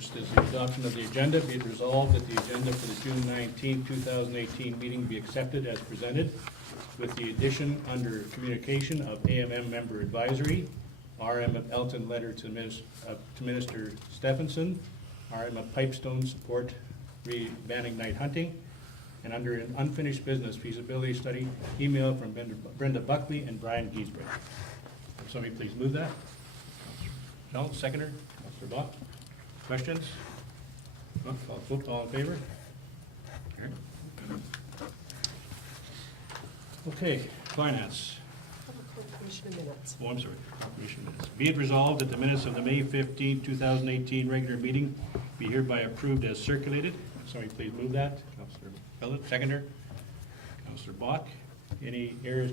First is the adoption of the agenda. Be it resolved that the agenda for the June 19, 2018 meeting be accepted as presented, with the addition under communication of AMM member advisory, RM of Elton letter to Minister Stephenson, RM of Pipestone support banning night hunting, and under an unfinished business feasibility study, email from Brenda Buckley and Brian Giesbrecht. Would somebody please move that? No, seconder, Councillor Bach. Questions? No, call for vote. All in favor? Okay, finance. Commission minutes. Oh, I'm sorry, Commission minutes. Be it resolved that the minutes of the May 15, 2018 regular meeting be hereby approved as circulated. Somebody please move that. Councillor Billett, seconder. Councillor Bach. Any errors,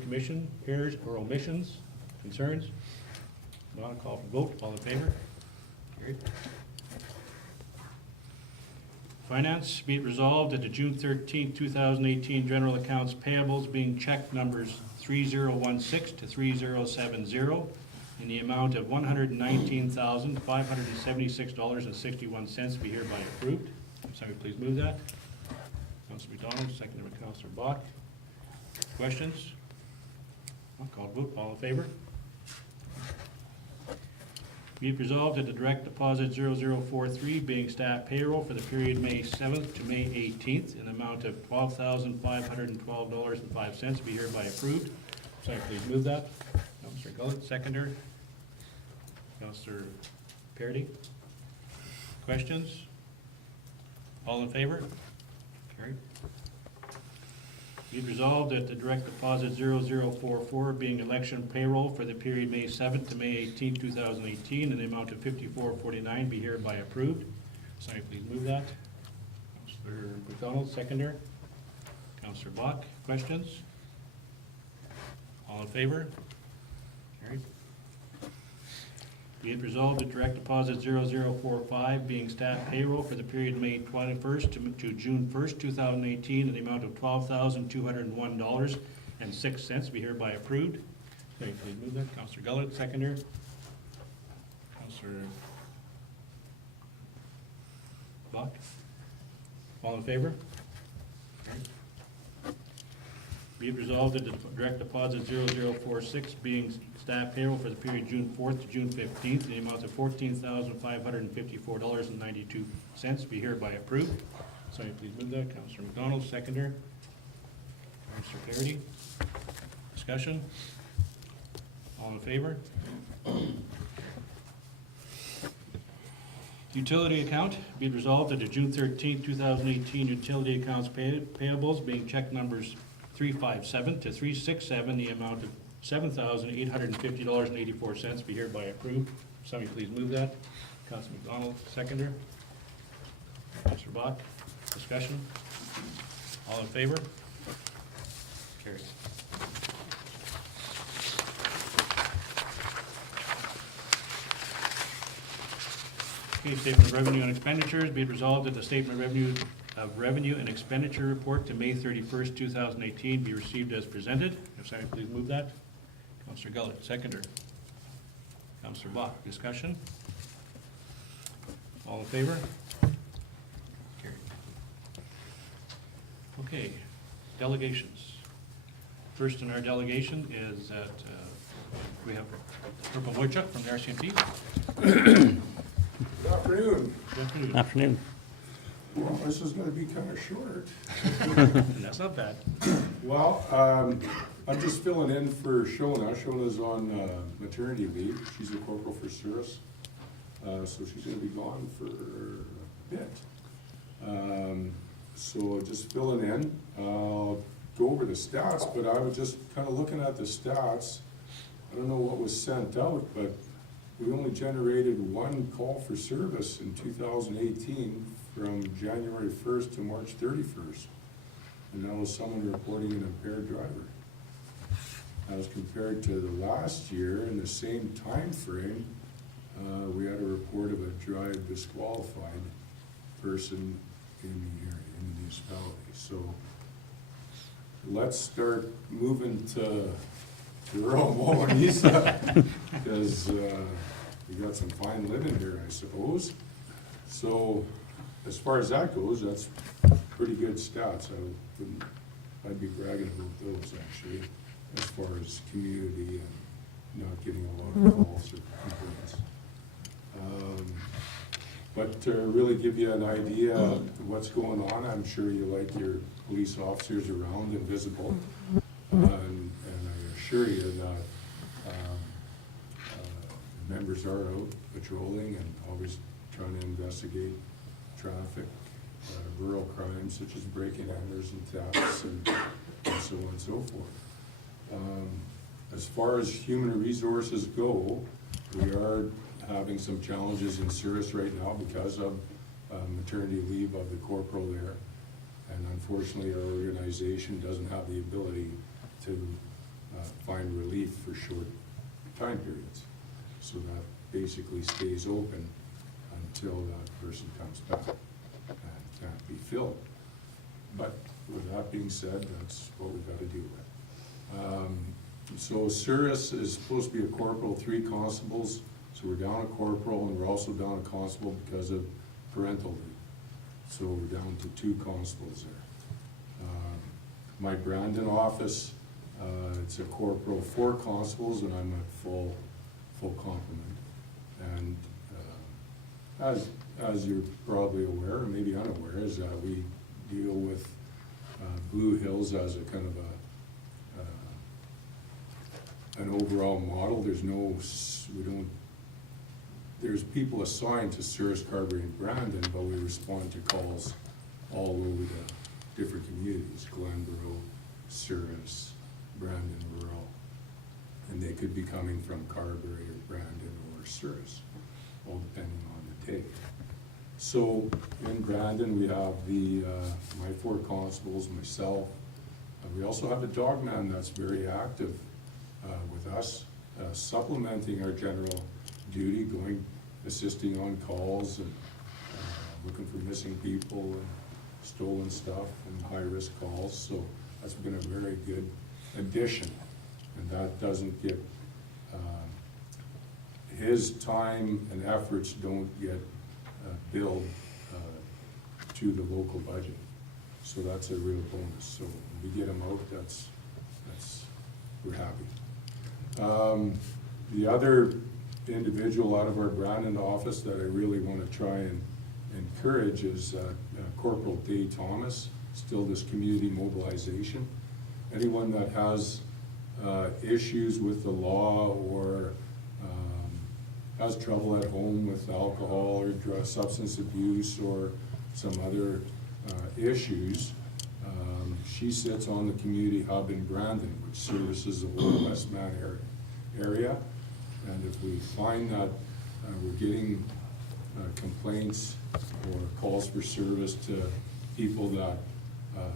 or omissions, concerns? Not call for vote. All in favor? Carried. Finance, be it resolved that the June 13, 2018 general accounts payables being check numbers 3016 to 3070 in the amount of $119,576.61 be hereby approved. Somebody please move that. Councillor McDonald, seconded by Councillor Bach. Questions? I'll call vote. All in favor? Be it resolved that the direct deposit 0043 being staff payroll for the period May 7th to May 18th in the amount of $12,512.05 be hereby approved. Sorry, please move that. Councillor Gullett, seconder. Councillor Parity. Questions? All in favor? Carried. Be it resolved that the direct deposit 0044 being election payroll for the period May 7th to May 18, 2018 in the amount of $54.49 be hereby approved. Somebody please move that. Councillor McDonald, seconder. Councillor Bach, questions? All in favor? Carried. Be it resolved that direct deposit 0045 being staff payroll for the period May 21st to June 1st, 2018 in the amount of $12,201.06 be hereby approved. Okay, please move that. Councillor Gullett, seconder. Councillor Bach. All in favor? Okay. Be it resolved that the direct deposit 0046 being staff payroll for the period June 4th to June 15th in the amount of $14,554.92 be hereby approved. Somebody please move that. Councillor McDonald, seconder. Councillor Clarity. Discussion? All in favor? Utility account, be it resolved that the June 13th, 2018 utility accounts payables being check numbers 357 to 367, the amount of $7,850.84 be hereby approved. Somebody please move that. Councillor McDonald, seconder. Councillor Bach, discussion? All in favor? Carried. Okay, statement of revenue and expenditures. Be it resolved that the statement of revenue and expenditure report to May 31st, 2018 be received as presented. If somebody please move that. Councillor Gullett, seconder. Councillor Bach, discussion? All in favor? Carried. Okay, delegations. First in our delegation is that we have Rupert Wojcik from the RCMP. Good afternoon. Good afternoon. Afternoon. Well, this is gonna be kind of short. And that's not bad. Well, I'm just filling in for Shona. Shona's on maternity leave. She's a corporal for service. So she's gonna be gone for a bit. So just filling in. I'll go over the stats, but I was just kind of looking at the stats. I don't know what was sent out, but we only generated one call for service in 2018 from January 1st to March 31st. And that was someone reporting an impaired driver. As compared to the last year, in the same time frame, we had a report of a drive disqualified person in the area, in the municipality. So let's start moving to rural Wawanesa, because we got some fine living here, I suppose. So, as far as that goes, that's pretty good stats. I'd be bragging about those actually, as far as community and not getting a lot of calls or complaints. But to really give you an idea of what's going on, I'm sure you like your police officers around and visible. And I assure you that members are out patrolling and always trying to investigate traffic, rural crimes such as breaking enters and thefts and so on and so forth. As far as human resources go, we are having some challenges in service right now because of maternity leave of the corporal there. And unfortunately, our organization doesn't have the ability to find relief for short time periods. So that basically stays open until that person comes back and can't be filled. But with that being said, that's what we've got to deal with. So Cirrus is supposed to be a corporal, 3 constables. So we're down a corporal and we're also down a constable because of parental leave. So we're down to 2 constables there. My Brandon office, it's a corporal, 4 constables, and I'm at full complement. And as you're probably aware, or maybe unaware, is that we deal with Blue Hills as a kind of an overall model. There's people assigned to Cirrus, Carberry, and Brandon, but we respond to calls all over the different communities, Glenborough, Cirrus, Brandon Rural. And they could be coming from Carberry or Brandon or Cirrus, all depending on the day. So in Brandon, we have my 4 constables, myself. We also have a dog man that's very active with us, supplementing our general duty, assisting on calls and looking for missing people and stolen stuff and high-risk calls. So that's been a very good addition, and that doesn't get his time and efforts don't get billed to the local budget. So that's a real bonus. So when we get him out, we're happy. The other individual out of our Brandon office that I really want to try and encourage is Corporal Dave Thomas, still this community mobilization. Anyone that has issues with the law or has trouble at home with alcohol or substance abuse or some other issues, she sits on the community hub in Brandon, which services the whole Westman area. And if we find that we're getting complaints or calls for service to people that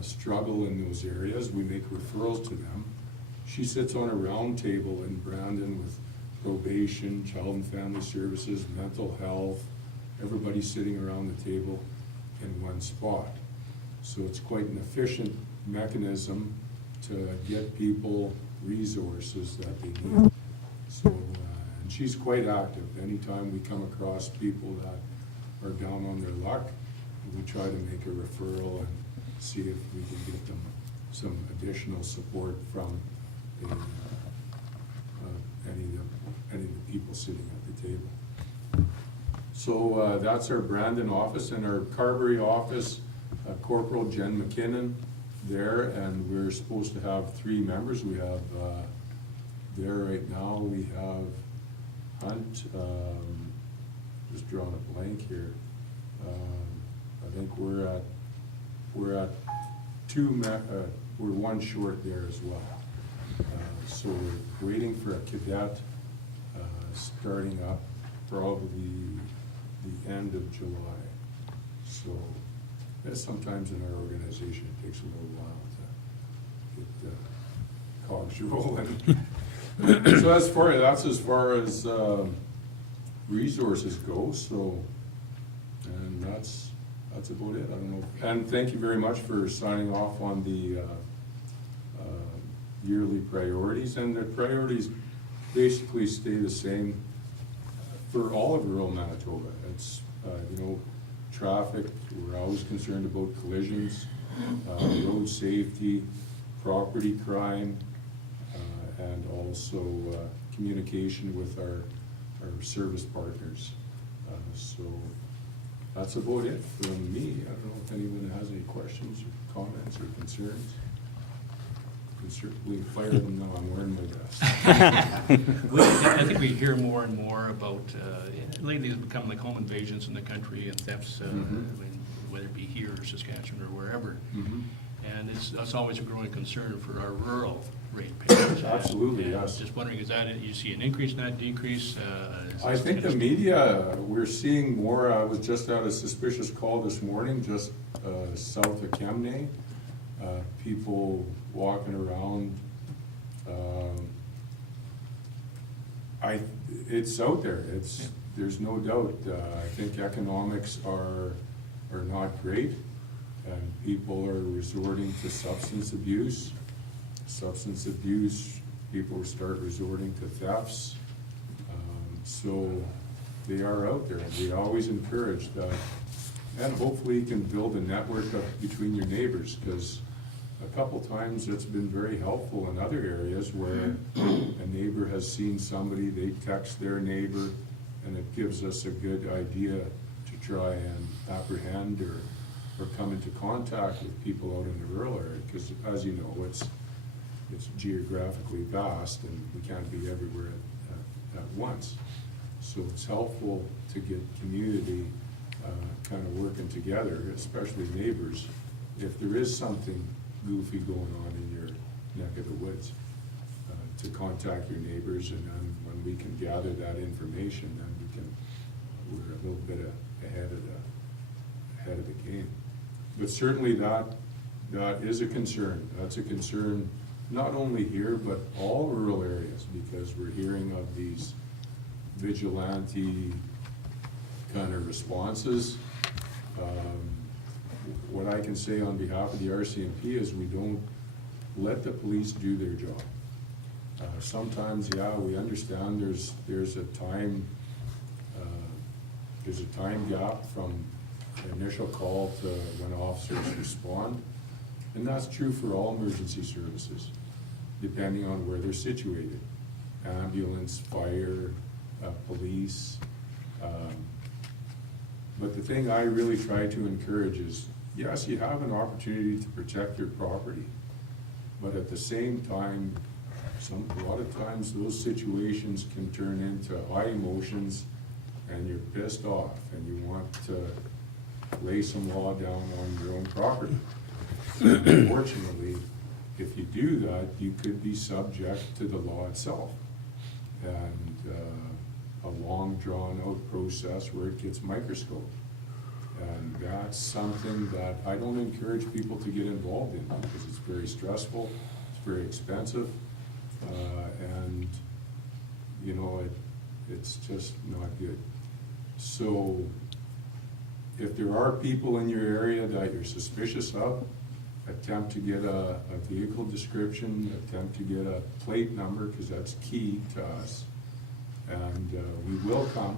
struggle in those areas, we make referrals to them. She sits on a round table in Brandon with probation, child and family services, mental health, everybody sitting around the table in one spot. So it's quite an efficient mechanism to get people resources that they need. So, and she's quite active. Anytime we come across people that are down on their luck, we try to make a referral and see if we can get them some additional support from any of the people sitting at the table. So that's our Brandon office. And our Carberry office, Corporal Jen McKinnon there, and we're supposed to have 3 members. We have there right now, we have Hunt, just drawing a blank here. I think we're at 2, we're 1 short there as well. So we're waiting for a cadet starting up probably the end of July. So sometimes in our organization it takes a little while to get the cogs rolling. So that's as far as resources go. So, and that's about it. I don't know. And thank you very much for signing off on the yearly priorities. And the priorities basically stay the same for all of rural Manitoba. It's traffic, we're always concerned about collisions, road safety, property crime, and also communication with our service partners. So that's about it from me. I don't know if anyone has any questions or comments or concerns. You can certainly fire them now, I'm wearing my vest. I think we hear more and more about, lately it's become like home invasions in the country and thefts, whether it be here or Saskatchewan or wherever. And that's always a growing concern for our rural ratepayers. Absolutely, And yes. Just wondering, is that, you see an increase, not decrease? I think the media, we're seeing more. I was just at a suspicious call this morning, just south of Kemnay. People walking around. It's out there. There's no doubt. I think economics are not great, and people are resorting to substance abuse. Substance abuse, people start resorting to thefts. So they are out there, and we always encourage that. And hopefully you can build a network up between your neighbors, because a couple times it's been very helpful in other areas where a neighbor has seen somebody, they text their neighbor, and it gives us a good idea to try and apprehend or come into contact with people out in the rural area, because as you know, it's geographically vast and we can't be everywhere at once. So it's helpful to get community kind of working together, especially neighbors, if there is something goofy going on in your neck of the woods, to contact your neighbors, and then when we can gather that information, then we're a little bit ahead of the game. But certainly that is a concern. That's a concern not only here, but all rural areas, because we're hearing of these vigilante kind of responses. What I can say on behalf of the RCMP is we don't let the police do their job. Sometimes, yeah, we understand there's a time gap from initial call to when officers respond, and that's true for all emergency services, depending on where they're situated. Ambulance, fire, police. But the thing I really try to encourage is, yes, you have an opportunity to protect your property, but at the same time, a lot of times those situations can turn into high emotions, and you're pissed off and you want to lay some law down on your own property. Unfortunately, if you do that, you could be subject to the law itself, and a long drawn-out process where it gets microscoped. And that's something that I don't encourage people to get involved in, because it's very stressful, it's very expensive, and you know, it's just not good. So if there are people in your area that you're suspicious of, attempt to get a vehicle description, attempt to get a plate number, because that's key to us. And we will come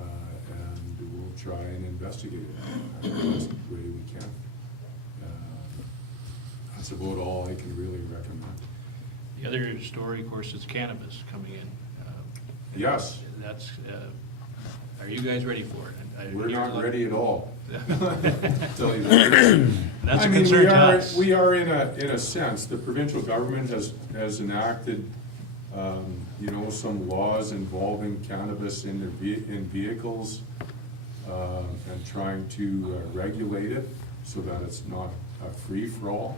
and we'll try and investigate it the best way we can. That's about all I can really recommend. The other story, of course, is cannabis coming in. Yes. That's, are you guys ready for it? We're not ready at all. Tell you That's a concern to us. We are in a sense. The provincial government has enacted, you know, some laws involving cannabis in vehicles, and trying to regulate it so that it's not a free-for-all.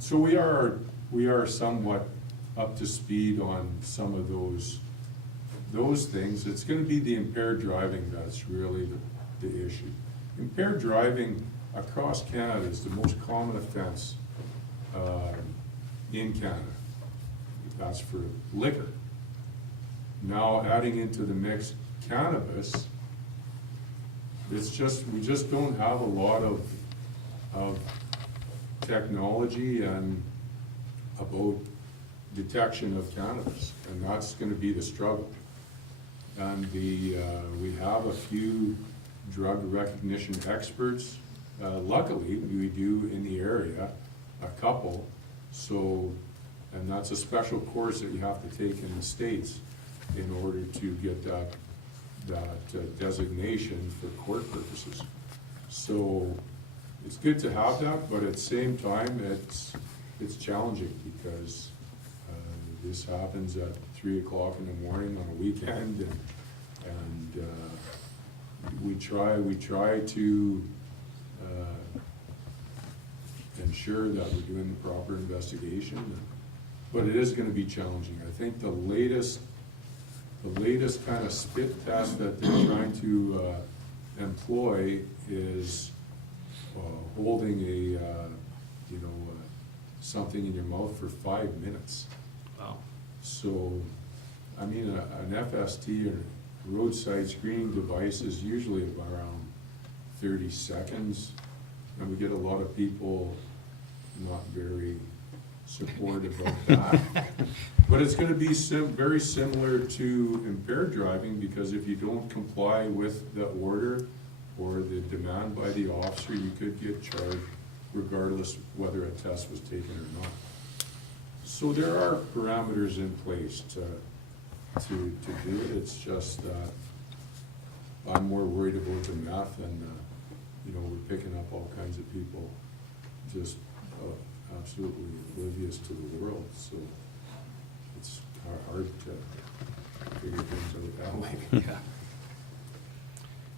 So we are somewhat up to speed on some of those things. It's going to be the impaired driving that's really the issue. Impaired driving across Canada is the most common offense in Canada. That's for liquor. Now adding into the mix cannabis, we just don't have a lot of technology and about detection of cannabis, and that's going to be the struggle. And we have a few drug recognition experts. Luckily, we do in the area, a couple, so, and that's a special course that you have to take in the States in order to get that designation for court purposes. So it's good to have that, but at the same time, it's challenging because this happens at 3 o'clock in the morning on a weekend, and we try to ensure that we're doing the proper investigation, but it is going to be challenging. I think the latest kind of spit test that they're trying to employ is holding something in your mouth for 5 minutes. Wow. So, I mean, an FST or roadside screening device is usually around 30 seconds, and we get a lot of people not very supportive of that. But it's gonna be very similar to impaired driving, because if you don't comply with the order or the demand by the officer, you could get charged regardless whether a test was taken or not. So there are parameters in place to do it. It's just that I'm more worried about the meth, and we're picking up all kinds of people just absolutely oblivious to the world. So it's hard to figure things out that way. Yeah.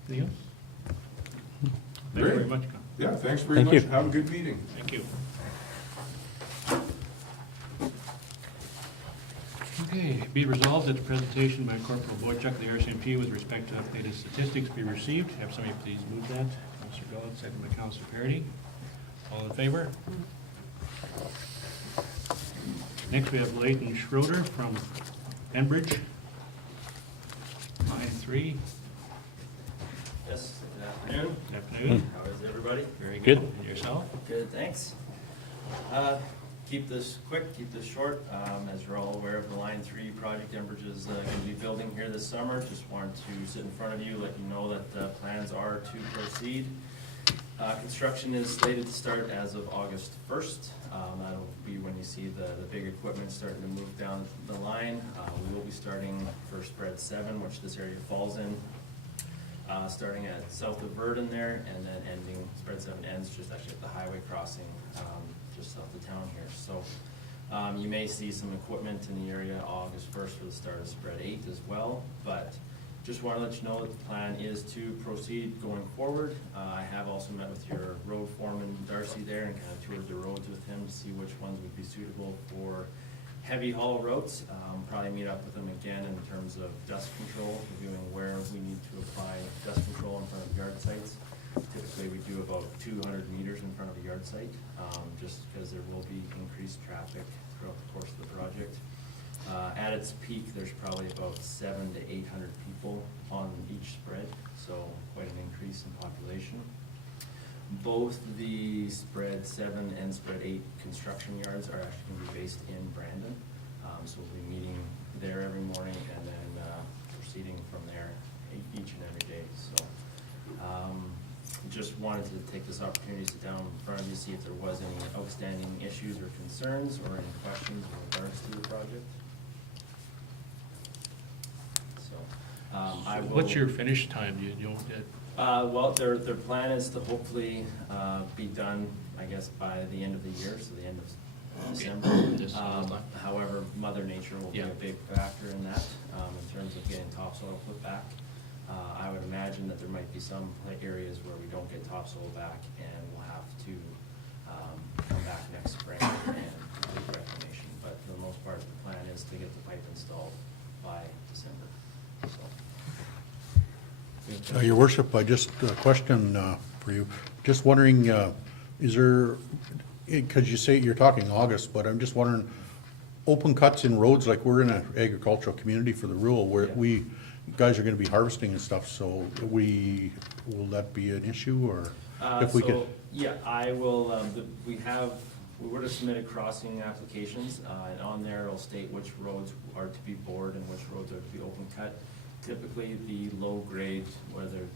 Anything else? Thank you very Great. much, Con. Yeah, thanks very Thank much. you. Have a good meeting. Thank you. Okay, be resolved that the presentation by Corporal Boychuk of the RCMP with respect to updated statistics be received. Have somebody please move that. Councilor Gullett, second by Councilor Parity. All in favor? Next, we have Leighton Schroeder from Enbridge. Line 3. Yes, good afternoon. Good afternoon. How is everybody? Very Good. good. And yourself? Good, thanks. Keep this quick, keep this short. As you're all aware of, the Line 3 project Enbridge is going to be building here this summer. Just wanted to sit in front of you, let you know that plans are to proceed. Construction is slated to start as of August 1st. That'll be when you see the big equipment starting to move down the line. We will be starting for spread 7, which this area falls in. Starting at south of Verdun there, and then ending, spread 7 ends just actually at the highway crossing, just south of town here. So you may see some equipment in the area August 1st for the start of spread 8 as well, but just want to let you know that the plan is to proceed going forward. I have also met with your road foreman Darcy there and kind of toured the roads with him to see which ones would be suitable for heavy haul roads. Probably meet up with them again in terms of dust control, reviewing where we need to apply dust control in front of yard sites. Typically, we do about 200 meters in front of a yard site, just because there will be increased traffic throughout the course of the project. At its peak, there's probably about 700 to 800 people on each spread, so quite an increase in population. Both the spread 7 and spread 8 construction yards are actually going to be based in Brandon. So we'll be meeting there every morning and then proceeding from there each and every day. So just wanted to take this opportunity to sit down in front of you, see if there was any outstanding issues or concerns or any questions in regards to the project. So I will. What's your finish time? You don't get. Well, their plan is to hopefully be done, I guess, by the end of the year, so the end of December. However, Mother Nature will be a big factor in that, in terms of getting topsoil put back. I would imagine that there might be some areas where we don't get topsoil back, and we'll have to come back next spring and complete reclamation. But for the most part, the plan is to get the pipe installed by December. So. Your worship, I just, a question for you. Just wondering, is there, because you say you're talking August, but I'm just wondering, open cuts in roads, like we're in an agricultural community for the rural, where you guys are gonna be harvesting and stuff, so will that be an issue, or if we could? Yeah, I will, we were to submit crossing applications, and on there it'll state which roads are to be bored and which roads are to be open cut. Typically, the low grade, where they're,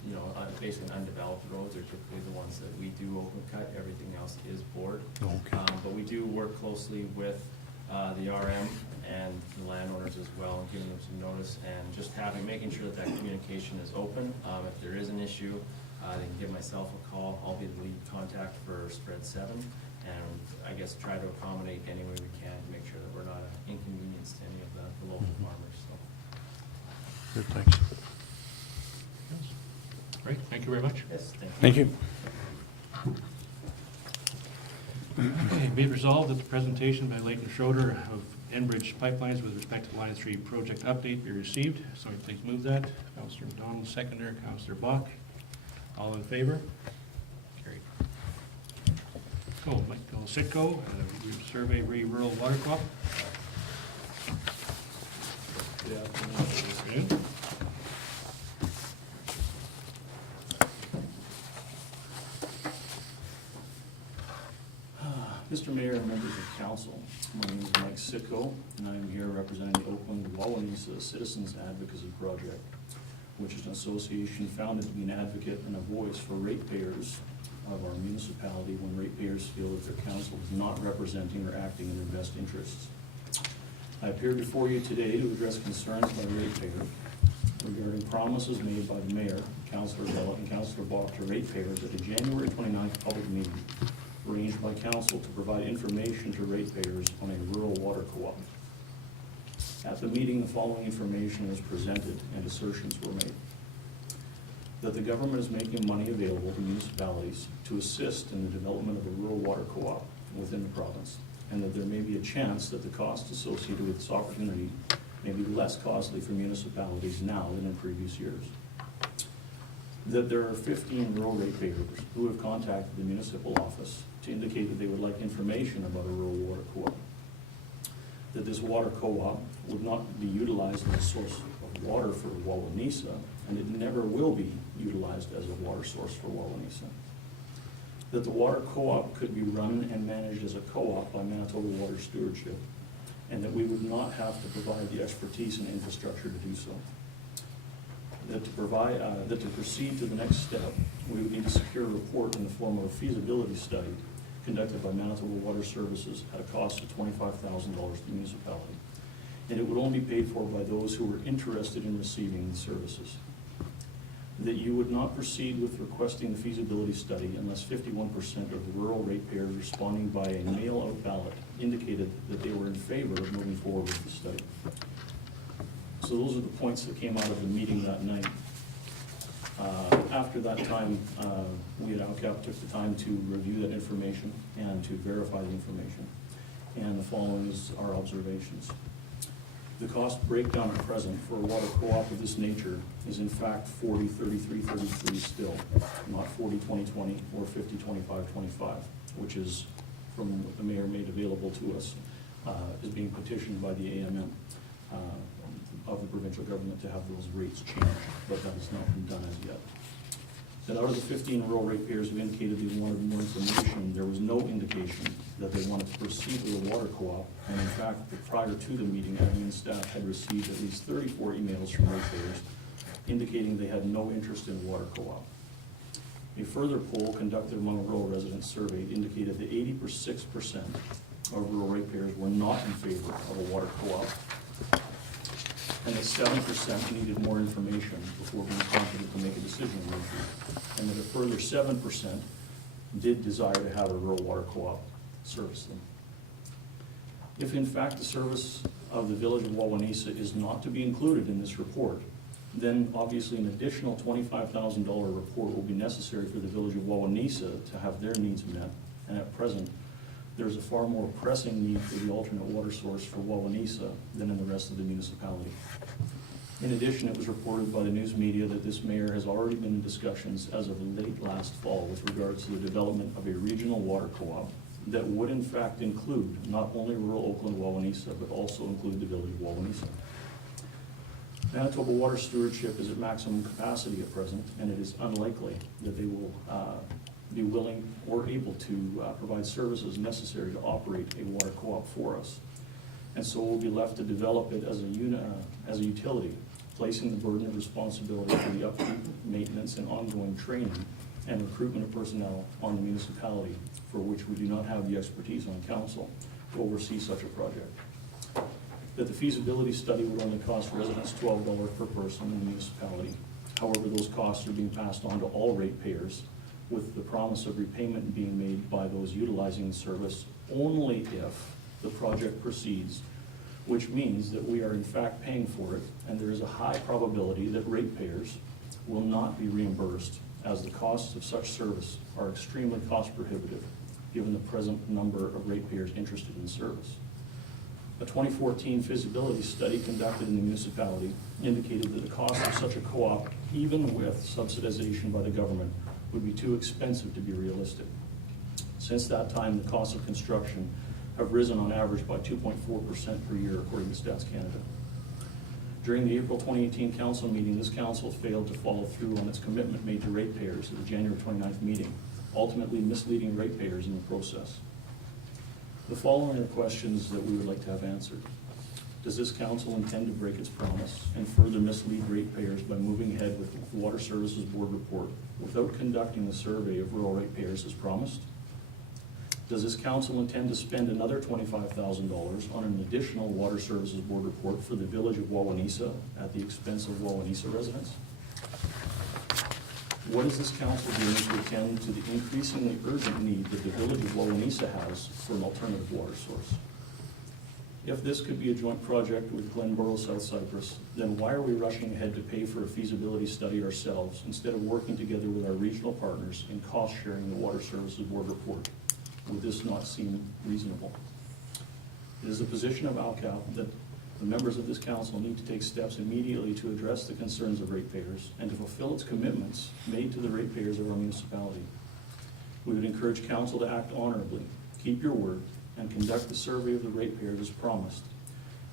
basically undeveloped roads are typically the ones that we do open cut, everything else is bored. Okay. But we do work closely with the RM and the landowners as well, and giving them some notice, and just making sure that that communication is open. If there is an issue, they can give myself a call. I'll be the lead contact for spread 7, and I guess try to accommodate any way we can to make sure that we're not an inconvenience to any of the local farmers, so. Good, thanks. Great, thank you very much. Yes, thank you. Thank you. Okay, be it resolved that the presentation by Leighton Schroeder of Enbridge Pipelines with respect to Line 3 project update be received. Somebody please move that. Councillor McDonald, seconder. Councillor Bach. All in favor? Carried. Michael Sitko, Survey Rural Water Co-op. Good afternoon. Afternoon. Mr. Mayor and members of council, my name is Mike Sitko, and I am here representing the Oakland-Wawanesa Citizens Advocacy Project, which is an association founded to be an advocate and a voice for ratepayers of our municipality when ratepayers feel that their council is not representing or acting in their best interests. I appear before you today to address concerns by ratepayers regarding promises made by the mayor, Councillor Bella, and Councillor Bach to ratepayers at the January 29th public meeting arranged by council to provide information to ratepayers on a rural water co-op. At the meeting, the following information was presented and assertions were made. That the government is making money available to municipalities to assist in the development of a rural water co-op within the province, and that there may be a chance that the costs associated with this opportunity may be less costly for municipalities now than in previous years. That there are 15 rural ratepayers who have contacted the municipal office to indicate that they would like information about a rural water co-op. That this water co-op would not be utilized as a source of water for Wawanesa, and it never will be utilized as a water source for Wawanesa. That the water co-op could be run and managed as a co-op by Manitoba Water Stewardship, and that we would not have to provide the expertise and infrastructure to do so. That to proceed to the next step, we would need to secure a report in the form of a feasibility study conducted by Manitoba Water Services at a cost of $25,000 to the municipality. And it would only be paid for by those who were interested in receiving the services. That you would not proceed with requesting the feasibility study unless 51% of the rural ratepayers responding by a mail-out ballot indicated that they were in favor of moving forward with the study. So those are the points that came out of the meeting that night. After that time, we at ALCAP took the time to review that information and to verify the information. And the following is our observations. The cost breakdown at present for a water co-op of this nature is in fact 40-33-33 still, not 40-20-20 or 50-25-25, which is from what the mayor made available to us, is being petitioned by the AMM of the provincial government to have those rates changed, but that has not been done as yet. That out of the 15 rural ratepayers who indicated they wanted more information, there was no indication that they wanted to proceed with a water co-op, and in fact, prior to the meeting, admin staff had received at least 34 emails from ratepayers indicating they had no interest in a water co-op. A further poll conducted among rural residents surveyed indicated that 86% of rural ratepayers were not in favor of a water co-op, and that 7% needed more information before being confident to make a decision, and that a further 7% did desire to have a rural water co-op service them. If in fact the service of the village of Wawanesa is not to be included in this report, then obviously an additional $25,000 report will be necessary for the village of Wawanesa to have their needs met, and at present, there's a far more pressing need for the alternate water source for Wawanesa than in the rest of the municipality. In addition, it was reported by the news media that this mayor has already been in discussions as of late last fall with regards to the development of a regional water co-op that would in fact include not only rural Oakland-Wawanesa, but also include the village of Wawanesa. Manitoba Water Stewardship is at maximum capacity at present, and it is unlikely that they will be willing or able to provide services necessary to operate a water co-op for us. And so we'll be left to develop it as a utility placing the burden of responsibility for the upkeep, maintenance, and ongoing training and recruitment of personnel on the municipality, for which we do not have the expertise on council to oversee such a project. That the feasibility study would only cost residents $12 per person in the municipality. However, those costs are being passed on to all ratepayers, with the promise of repayment being made by those utilizing the service only if the project proceeds, which means that we are in fact paying for it, and there is a high probability that ratepayers will not be reimbursed, as the costs of such service are extremely cost prohibitive, given the present number of ratepayers interested in the service. A 2014 feasibility study conducted in the municipality indicated that the cost of such a co-op, even with subsidization by the government, would be too expensive to be realistic. Since that time, the costs of construction have risen on average by 2.4% per year, according to Stats Canada. During the April 2018 council meeting, this council failed to follow through on its commitment made to ratepayers at the January 29th meeting, ultimately misleading ratepayers in the process. The following are questions that we would like to have answered. Does this council intend to break its promise and further mislead ratepayers by moving ahead with the Water Services Board report without conducting the survey of rural ratepayers as promised? Does this council intend to spend another $25,000 on an additional Water Services Board report for the village of Wawanesa at the expense of Wawanesa residents? What is this council doing to attend to the increasingly urgent need that the village of Wawanesa has for an alternative water source? If this could be a joint project with Glenboro South Cyprus, then why are we rushing ahead to pay for a feasibility study ourselves instead of working together with our regional partners in cost sharing the Water Services Board report? Would this not seem reasonable? It is the position of ALCAP that the members of this council need to take steps immediately to address the concerns of ratepayers and to fulfill its commitments made to the ratepayers of our municipality. We would encourage council to act honorably, keep your word, and conduct the survey of the ratepayers as promised,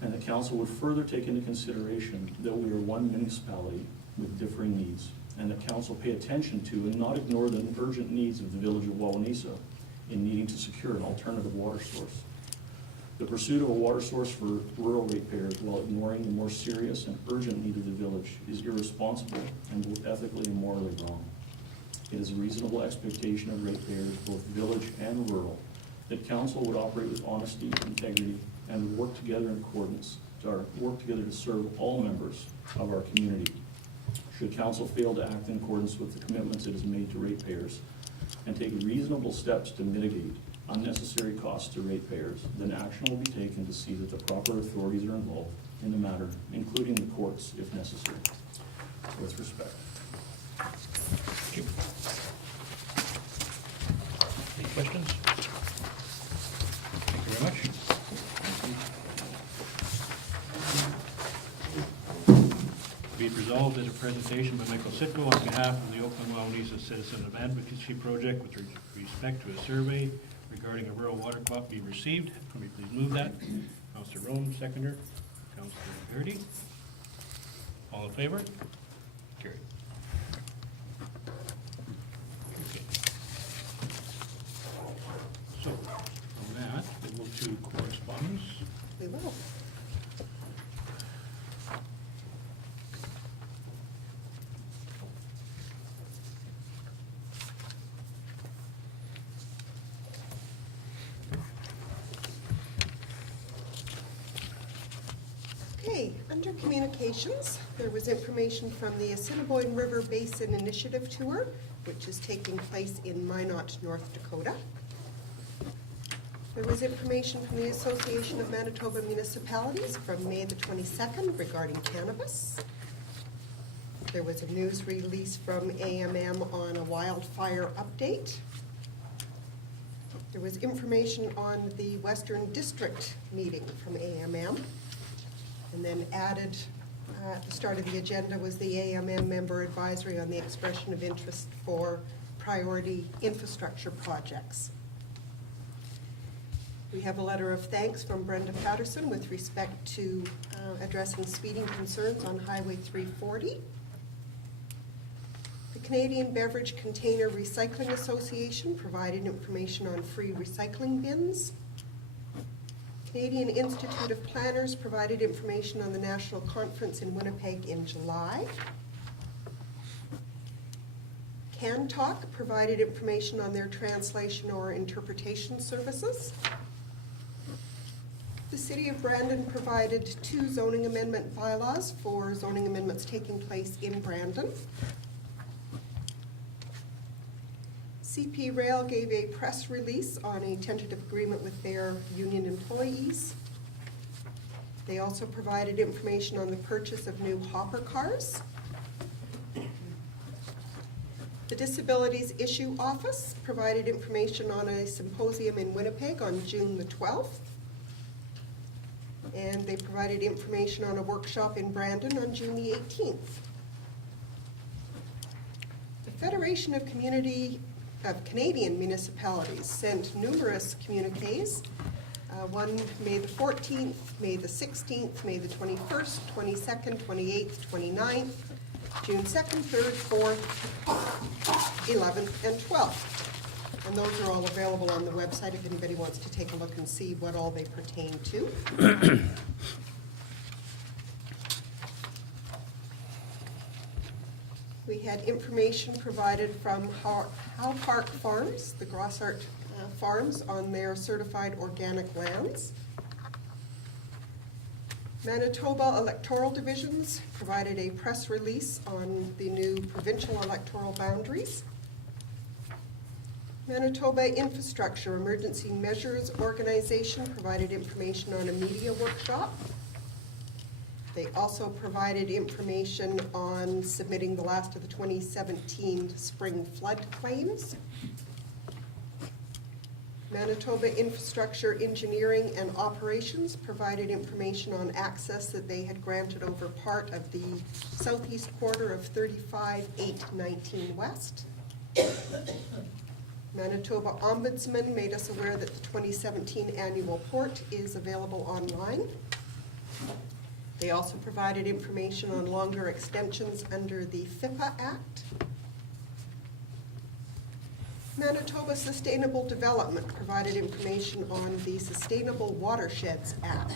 and the council would further take into consideration that we are one municipality with differing needs, and that council pay attention to and not ignore the urgent needs of the village of Wawanesa in needing to secure an alternative water source. The pursuit of a water source for rural ratepayers while ignoring the more serious and urgent need of the village is irresponsible and both ethically and morally wrong. It is a reasonable expectation of ratepayers, both village and rural, that council would operate with honesty, integrity, and would work together in accordance, work together to serve all members of our community. Should council fail to act in accordance with the commitments it has made to ratepayers and take reasonable steps to mitigate unnecessary costs to ratepayers, then action will be taken to see that the proper authorities are involved in the matter, including the courts if necessary. With respect. Thank you. Any questions? Thank you very much. Be it resolved that a presentation by Michael Sitko on behalf of the Oakland-Wawanesa Citizen Advocacy Project with respect to a survey regarding a rural water co-op be received. Can we please move that? Councillor Rome, seconder. Councillor Garrity. All in favor? Carried. Okay. So, from that, we'll move to correspondence. We will. Okay, under communications, there was information from the Assiniboine River Basin Initiative Tour, which is taking place in Minot, North Dakota. There was information from the Association of Manitoba Municipalities from May the 22nd regarding cannabis. There was a news release from AMM on a wildfire update. There was information on the Western District meeting from AMM. And then added at the start of the agenda was the AMM member advisory on the expression of interest for priority infrastructure projects. We have a letter of thanks from Brenda Patterson with respect to addressing speeding concerns on Highway 340. The Canadian Beverage Container Recycling Association provided information on free recycling bins. Canadian Institute of Planners provided information on the national conference in Winnipeg in July. Can Talk provided information on their translation or interpretation services. The City of Brandon provided 2 zoning amendment bylaws for zoning amendments taking place in Brandon. CP Rail gave a press release on a tentative agreement with their union employees. They also provided information on the purchase of new hopper cars. The Disabilities Issue Office provided information on a symposium in Winnipeg on June the 12th. And they provided information on a workshop in Brandon on June the 18th. The Federation of Canadian Municipalities sent numerous communiques. One May the 14th, May the 16th, May the 21st, 22nd, 28th, 29th, June 2nd, 3rd, 4th, 11th, and 12th. And those are all available on the website if anybody wants to take a look and see what all they pertain to. We had information provided from Howe Park Farms, the Grossart Farms, on their certified organic lands. Manitoba electoral divisions provided a press release on the new provincial electoral boundaries. Manitoba Infrastructure Emergency Measures Organization provided information on a media workshop. They also provided information on submitting the last of the 2017 spring flood claims. Manitoba Infrastructure Engineering and Operations provided information on access that they had granted over part of the southeast quarter of 35-819 West. Manitoba Ombudsman made us aware that the 2017 annual report is available online. They also provided information on longer extensions under the FIPA Act. Manitoba Sustainable Development provided information on the Sustainable Watersheds Act.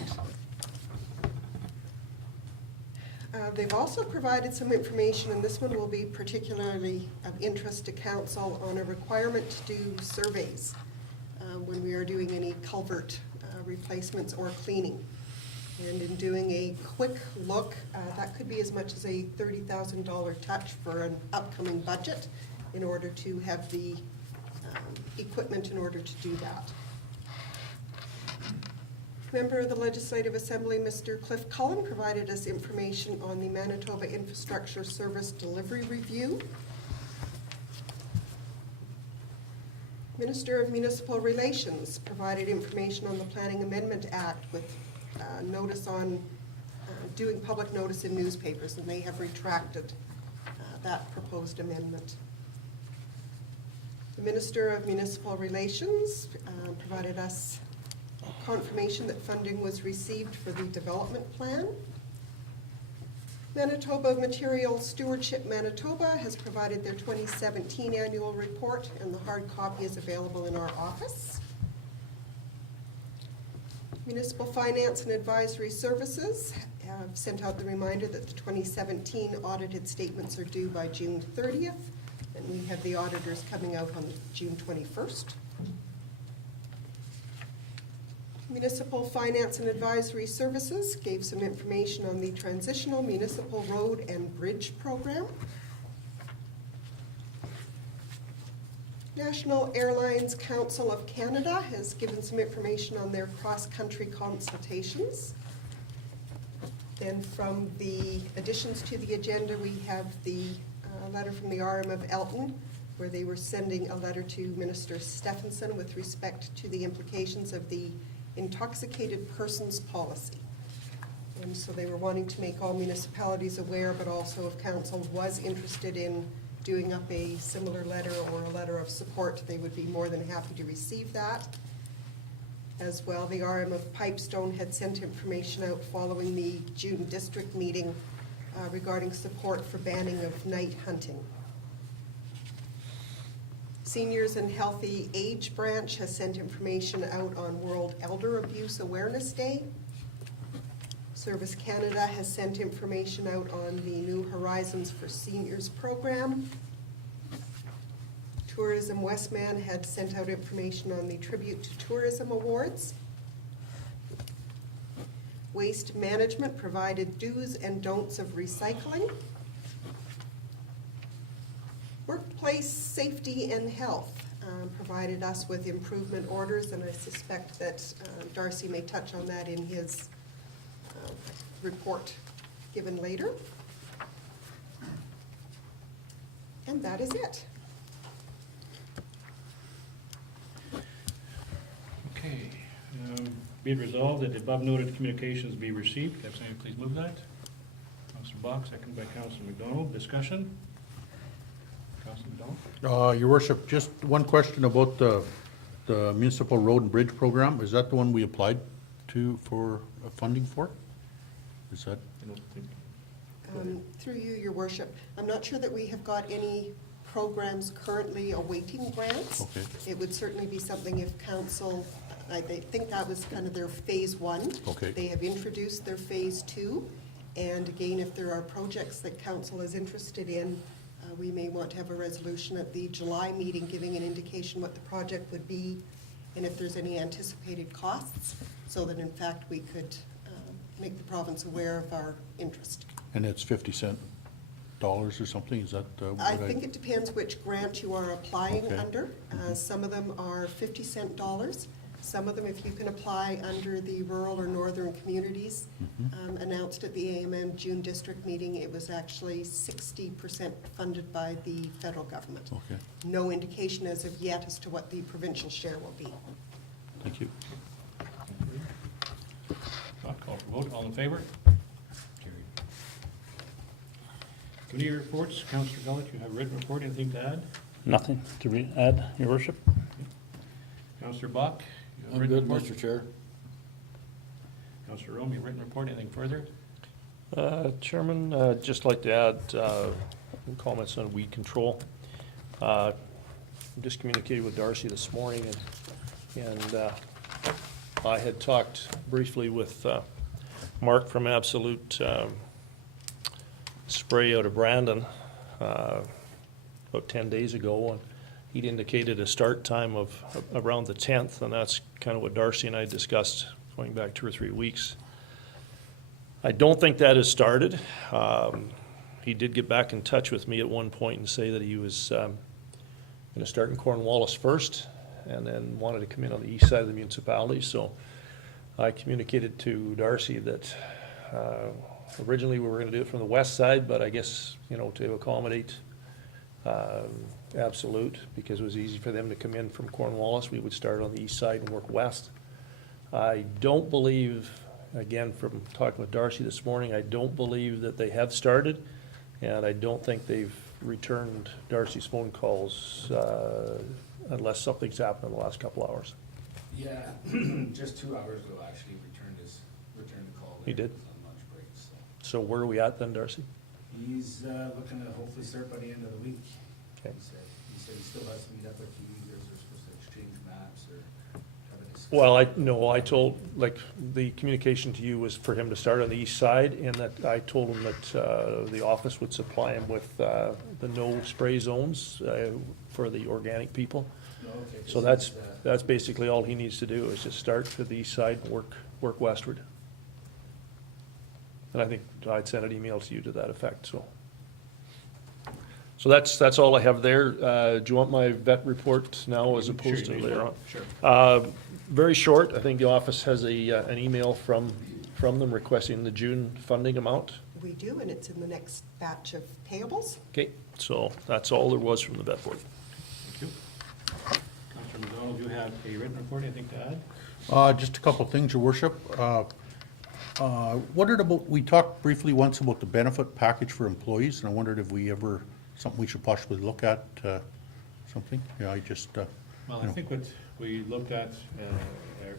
They've also provided some information, and this one will be particularly of interest to council, on a requirement to do surveys when we are doing any culvert replacements or cleaning. And in doing a quick look, that could be as much as a $30,000 touch for an upcoming budget in order to have the equipment in order to do that. Member of the Legislative Assembly, Mr. Cliff Cullen, provided us information on the Manitoba Infrastructure Service Delivery Review. Minister of Municipal Relations provided information on the Planning Amendment Act with notice on doing public notice in newspapers, and they have retracted that proposed amendment. The Minister of Municipal Relations provided us confirmation that funding was received for the development plan. Manitoba Material Stewardship Manitoba has provided their 2017 annual report, and the hard copy is available in our office. Municipal Finance and Advisory Services have sent out the reminder that the 2017 audited statements are due by June 30th, and we have the auditors coming out on June 21st. Municipal Finance and Advisory Services gave some information on the Transitional Municipal Road and Bridge Program. National Airlines Council of Canada has given some information on their cross-country consultations. Then from the additions to the agenda, we have the letter from the RM of Elton, where they were sending a letter to Minister Stephenson with respect to the implications of the intoxicated persons policy. And so they were wanting to make all municipalities aware, but also if council was interested in doing up a similar letter or a letter of support, they would be more than happy to receive that. As well, the RM of Pipestone had sent information out following the June district meeting regarding support for banning of night hunting. Seniors and Healthy Age Branch has sent information out on World Elder Abuse Awareness Day. Service Canada has sent information out on the New Horizons for Seniors program. Tourism Westman had sent out information on the Tribute to Tourism Awards. Waste Management provided do's and don'ts of recycling. Workplace Safety and Health provided us with improvement orders, and I suspect that Darcy may touch on that in his report given later. And that is it. Okay. Be it resolved that the above noted communications be received. Can I have somebody please move that? Councilor Bach, second by Councilor McDonald. Discussion? Councilor McDonald? Your worship, just one question about the municipal road and bridge program. Is that the one we applied to for funding for? Is that? I don't think. Through you, your worship, I'm not sure that we have got any programs currently awaiting grants. Okay. It would certainly be something if council, they think that was kind of their phase one. Okay. They have introduced their phase two, and again, if there are projects that council is interested in, we may want to have a resolution at the July meeting giving an indication what the project would be and if there's any anticipated costs, so that in fact we could make the province aware of our interest. And it's 50 cent dollars or something, is that? I think it depends which grant you are applying Okay. under. Some of them are 50-cent dollars. Some of them, if you can apply under the rural or northern communities, announced at the AMM June district meeting, it was actually 60% funded by the federal government. Okay, No indication as of yet as to what the provincial share will be. thank you. Call for vote. All in favor? Carried. Committee reports. Councilor Gullett, you have a written report. Anything to add? Nothing to add, your worship. Councilor Bach? You have a I'm written good, report? Mr. Chair. Councilor Rome, you have a written report. Anything further? Chairman, just like to add comments on weed control. I just communicated with Darcy this morning, and I had talked briefly with Mark from Absolute Spray out of Brandon about 10 days ago, and he'd indicated a start time of around the 10th, and that's kind of what Darcy and I discussed going back 2 or 3 weeks. I don't think that has started. He did get back in touch with me at one point and say that he was going to start in Cornwallis first and then wanted to come in on the east side of the municipality. So I communicated to Darcy that originally we were going to do it from the west side, but I guess, to accommodate Absolute, because it was easy for them to come in from Cornwallis, we would start on the east side and work west. I don't believe, again, from talking with Darcy this morning, I don't believe that they have started, and I don't think they've returned Darcy's phone calls unless something's happened in the last couple hours. Yeah, just 2 hours ago, actually, returned the call. He did? He was on lunch break, so. So where are we at then, Darcy? He's looking to hopefully start by the end of the week. Okay. He said he still has to meet up with you, you guys are supposed to exchange maps or have a discussion. Well, I told, the communication to you was for him to start on the east side, and that I told him that the office would supply him with the no spray zones for the organic people. No, okay, So that's basically all he needs to do, is just start to the east side and work westward. And I think I'd sent an email to you to that effect, so. So that's all I have there. Do you want my vet report now as opposed to Sure, you may. later on? Sure. Very short. I think the office has an email from them requesting the June funding amount. We do, and it's in the next batch of payables. Okay, so that's all there was from the vet board. Thank you. Councilor McDonald, you have a written report. Anything to add? Just a couple of things, your worship. Wondered about, we talked briefly once about the benefit package for employees, and I wondered if we ever, something we should possibly look at, something? Yeah, I just, Well, I think what we looked at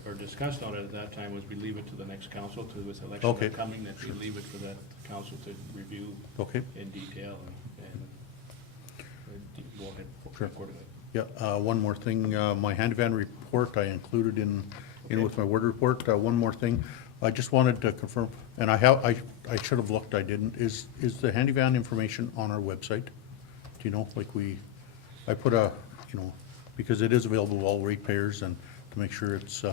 or discussed on it at that time was we leave it to the next council, to this election Okay. coming, that we leave it for that council to review okay, in detail and go ahead Sure. accordingly. Yeah, one more thing, my handyvan report I included in with my word report. One more thing, I just wanted to confirm, and I should have looked, I didn't, is the handyvan information on our website? Do you know, like I put because it is available to all ratepayers, and to make sure it's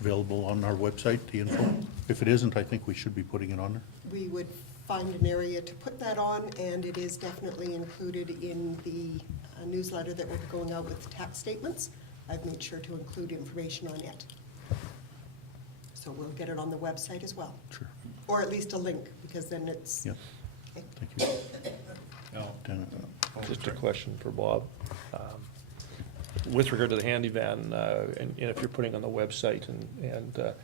available on our website, the info. If it isn't, I think we should be putting it on there. We would find an area to put that on, and it is definitely included in the newsletter that will be going out with tax statements. I've made sure to include information on it. So we'll get it on the website as well. Sure. Or at least a link, because then it's. Yeah, Okay. thank you. No. Dan, Just a question for Bob. With regard to the handy van, and if you're putting on the website and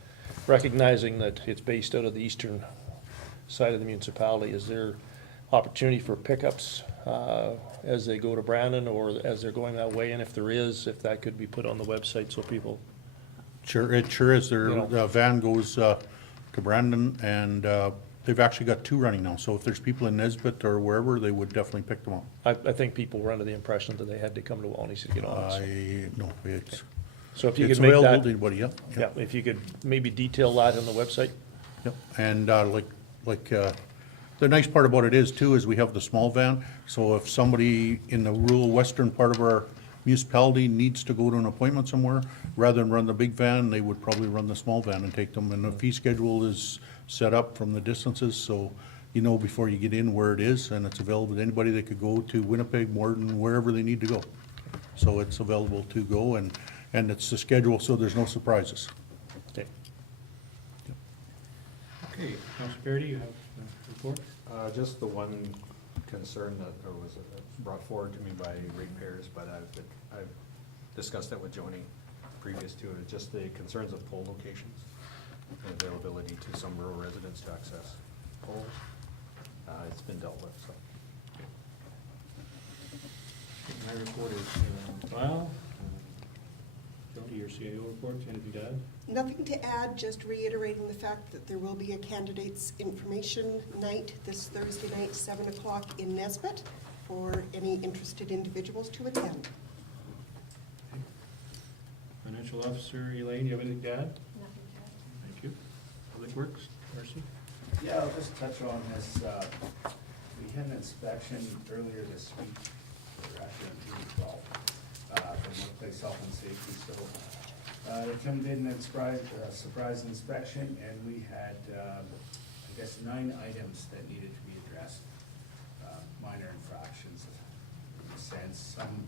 recognizing that it's based out of the eastern side of the municipality, is there opportunity for pickups as they go to Brandon or as they're going that way? And if there is, if that could be put on the website so people, Sure, it sure is. Their You know. van goes to Brandon, and they've actually got two running now. So if there's people in Nesbit or wherever, they would definitely pick them up. I think people were under the impression that they had to come to Wawanesa to get on it. No, it's So if you it's could make available to that, anybody, yeah. yeah, if you could maybe detail that on the website? Yep, and the nice part about it is too, is we have the small van, so if somebody in the rural western part of our municipality needs to go to an appointment somewhere, rather than run the big van, they would probably run the small van and take them, and the fee schedule is set up from the distances, so you know before you get in where it is, and it's available to anybody. They could go to Winnipeg, Morden, wherever they need to go. So it's available to go, and it's the schedule, so there's no surprises. Okay. Okay, Councilor Garrity, you have a report? Just the one concern that was brought forward to me by ratepayers, but I've discussed it with Joni previous to it, just the concerns of pole locations and availability to some rural residents to access poles. It's been dealt with, so. My report is filed. Jody, your CAO report, anything to add? Nothing to add, just reiterating the fact that there will be a candidates information night this Thursday night, 7 o'clock in Nesbit, for any interested individuals to attend. Financial Officer Elaine, you have anything to add? Nothing to add. Thank you. Public Works, Darcy? Yeah, I'll just touch on this. We had an inspection earlier this week, or actually on June 12th, from Workplace Health and Safety. So they come in and surprise inspection, and we had, I guess, 9 items that needed to be addressed. Minor infractions in a sense. Some,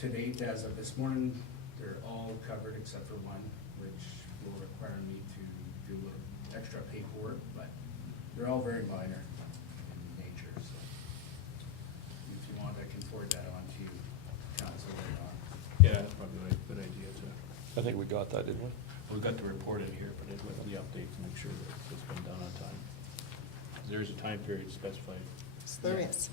to date, as of this morning, they're all covered except for one, which will require me to do a little extra paperwork, but they're all very minor in nature, so if you want, I can forward that on to you, council, later on. Yeah, that's probably a good idea to, I think we got that, didn't we? we've got the report in here, but it's with the update to make sure that it's been done on time. There is a time period specified. So there is.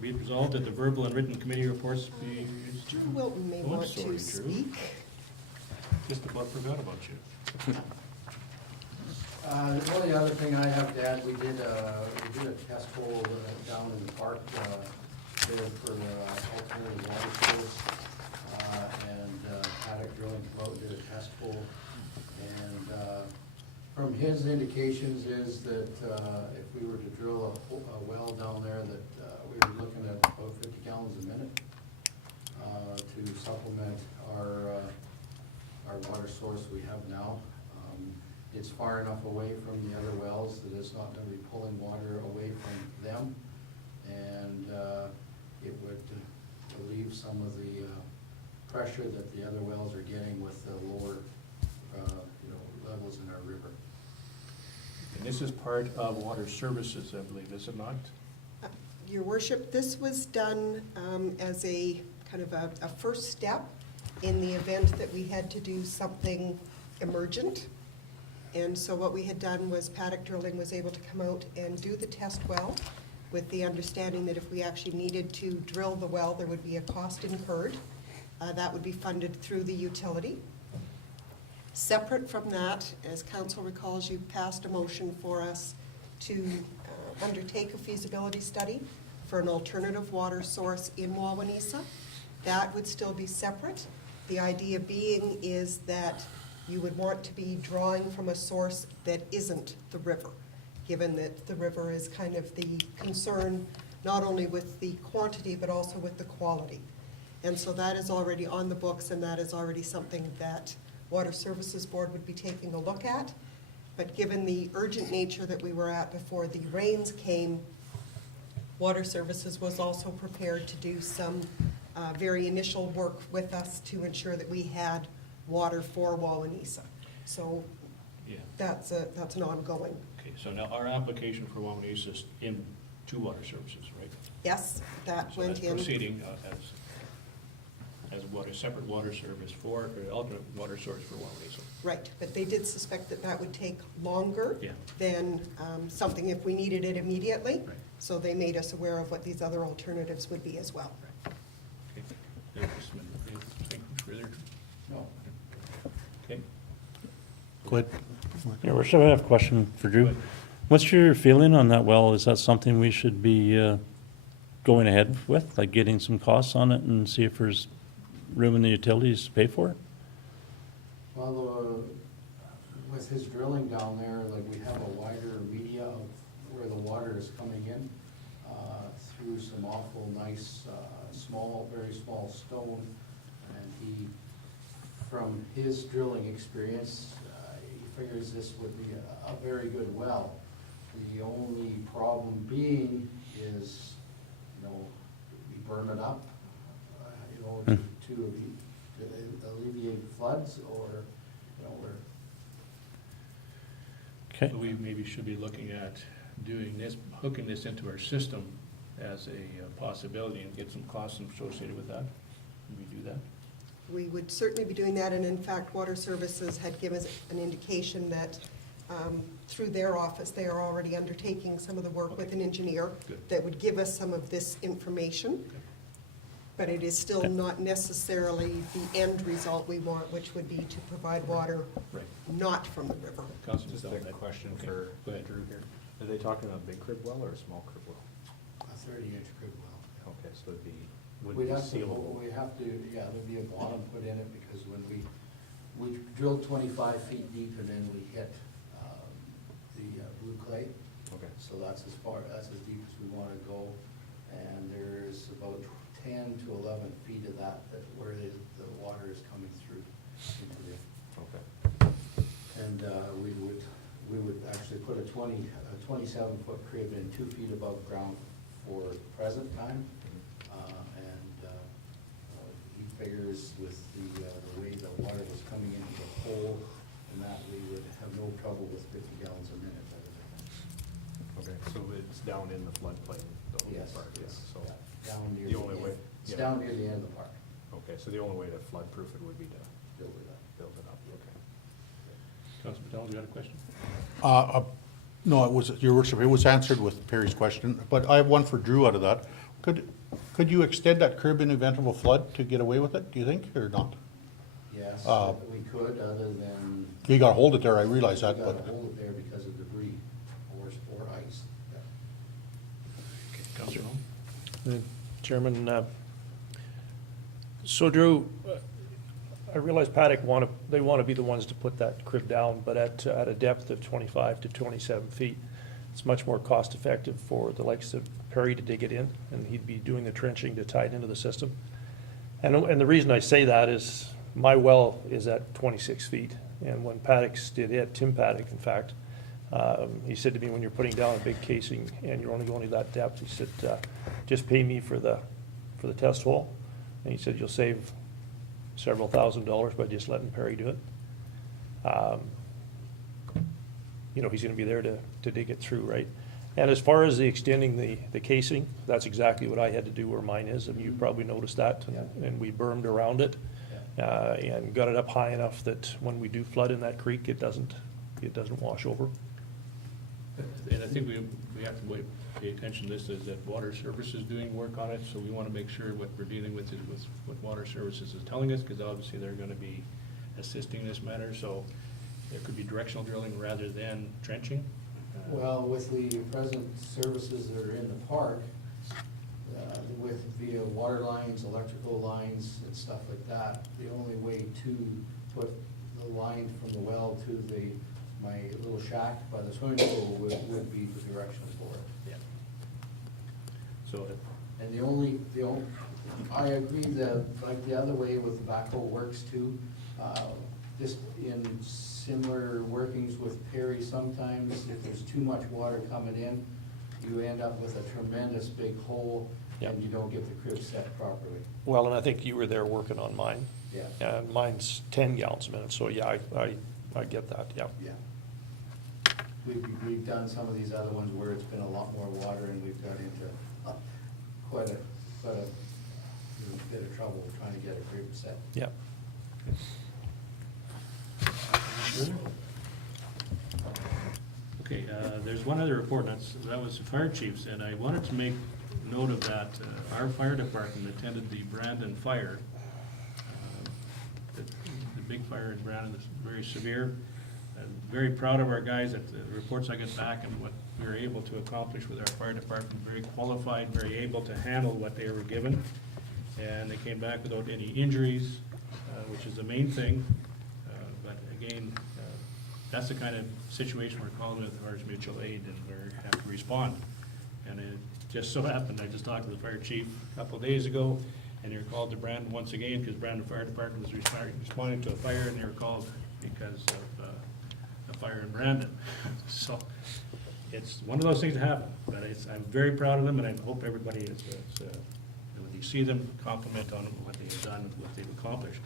Be it resolved that the verbal and written committee reports be used. Drew Wilton may Oh, I'm want sorry, to Drew. speak. Just about forgot about you. The only other thing I have to add, we did a test hole down in the park there for alternative water source. And Paddock Drilling came out and did a test hole. And from his indications is that if we were to drill a well down there, that we were looking at about 50 gallons a minute to supplement our water source we have now. It's far enough away from the other wells that it's not going to be pulling water away from them, and it would relieve some of the pressure that the other wells are getting with the lower levels in our river. And this is part of water services, I believe, is it not? Your worship, this was done as a kind of a first step in the event that we had to do something emergent. And so what we had done was Paddock Drilling was able to come out and do the test well with the understanding that if we actually needed to drill the well, there would be a cost incurred. That would be funded through the utility. Separate from that, as council recalls, you passed a motion for us to undertake a feasibility study for an alternative water source in Wawanesa. That would still be separate. The idea being is that you would want to be drawing from a source that isn't the river, given that the river is kind of the concern not only with the quantity but also with the quality. And so that is already on the books, and that is already something that Water Services Board would be taking a look at. But given the urgent nature that we were at before the rains came, Water Services was also prepared to do some very initial work with us to ensure that we had water for Wawanesa. So Yeah. that's an ongoing. Okay, so now our application for Wawanesa is in to Water Services, right? Yes, that So went that's in. proceeding as what, a separate water service for, or alternate water source for Wawanesa. Right, but they did suspect that that would take longer Yeah. than something if we needed it immediately. Right. So they made us aware of what these other alternatives would be as well. Okay. Anything further? No. Okay. Go ahead. Yeah, Worship, I have a question for Drew. What's your feeling on that well? Is that something we should be going ahead with, like getting some costs on it and see if there's room in the utilities to pay for it? Well, with his drilling down there, like we have a wider media of where the water is coming in through some awful nice, small, very small stone. And he, from his drilling experience, he figures this would be a very good well. The only problem being is, you know, we burn it up, you know, to alleviate floods, or, you know, we're. Okay, So we maybe should be looking at doing this, hooking this into our system as a possibility and get some costs associated with that. Can we do that? We would certainly be doing that, and in fact, Water Services had given us an indication that through their office, they are already undertaking some of the work with an engineer Good. that would give us some of this information. Okay. But it is still not necessarily the end result we want, which would be to provide water Right. not from the river. Councilman Just a Stelman. question Okay. for Go ahead. Drew here. Are they talking about a big crib well or a small crib well? A 30-inch crib well. Okay, so it'd be, would We'd be have to, sealable. we have to, yeah, there'd be a bottom put in it, because when we drilled 25 feet deep, and then we hit the blue clay. Okay. So that's as deep as we want to go. And there's about 10 to 11 feet of that where the water is coming through into the. Okay. And we would actually put a 27-foot crib in 2 feet above ground for the present time. And he figures with the way the water was coming into the hole, and that we would have no trouble with 50 gallons a minute. Okay, so it's down in the floodplain, the whole Yes, part, yes, so. down near The the only end. way, It's yeah. down near the end of the park. Okay, so the only way to flood-proof it would be to Build it up. build it up, okay. Councilman Stelman, you got a question? No, it was, your worship, it was answered with Perry's question, but I have one for Drew out of that. Could you extend that curb in event of a flood to get away with it, do you think, or not? Yes, Uh, we could, other than. You gotta hold it there, I realize that, We but. gotta hold it there because of debris or ice. Yeah. Councilor Holm? Chairman, so Drew, I realize Paddock they want to be the ones to put that crib down, but at a depth of 25 to 27 feet. It's much more cost effective for the likes of Perry to dig it in, and he'd be doing the trenching to tie it into the system. And the reason I say that is my well is at 26 feet, and when Paddock's did it, Tim Paddock, in fact, he said to me, when you're putting down a big casing and you're only going to that depth, he said, just pay me for the test hole. And he said, you'll save several $1,000s by just letting Perry do it. You know, he's gonna be there to dig it through, right? And as far as the extending the casing, that's exactly what I had to do where mine is, and you probably noticed that. And we bermed around it, and got it up high enough that when we do flood in that creek, it doesn't wash over. And I think we have to pay attention to this, is that Water Services doing work on it, so we want to make sure what we're dealing with is with what Water Services is telling us, because obviously they're going to be assisting this matter, so there could be directional drilling rather than trenching. Well, with the present services that are in the park, with via water lines, electrical lines and stuff like that, the only way to put the line from the well to my little shack by the swimming pool would be the direction for it. Yeah. So, And I agree that, like the other way with the backhoe works too, just in similar workings with Perry, sometimes if there's too much water coming in, you end up with a tremendous big hole Yep. and you don't get the crib set properly. Well, and I think you were there working on mine. Yeah. And mine's 10 gallons a minute, so yeah, I get that, yeah. Yeah. We've done some of these other ones where it's been a lot more water and we've got into quite a bit of trouble trying to get a crib set. Yeah. okay, there's one other report, that was the fire chief's, and I wanted to make note of that. Our fire department attended the Brandon fire. The big fire in Brandon is very severe. I'm very proud of our guys at the reports I get back and what we were able to accomplish with our fire department. Very qualified, very able to handle what they were given. And they came back without any injuries, which is the main thing. But again, that's the kind of situation we're calling with ours mutual aid, and we have to respond. And it just so happened, I just talked to the fire chief a couple of days ago, and they were called to Brandon once again, because Brandon Fire Department was responding to a fire, and they were called because of a fire in Brandon. So it's one of those things that happen, but I'm very proud of them, and I hope everybody is, when you see them, compliment on what they've done, what they've accomplished.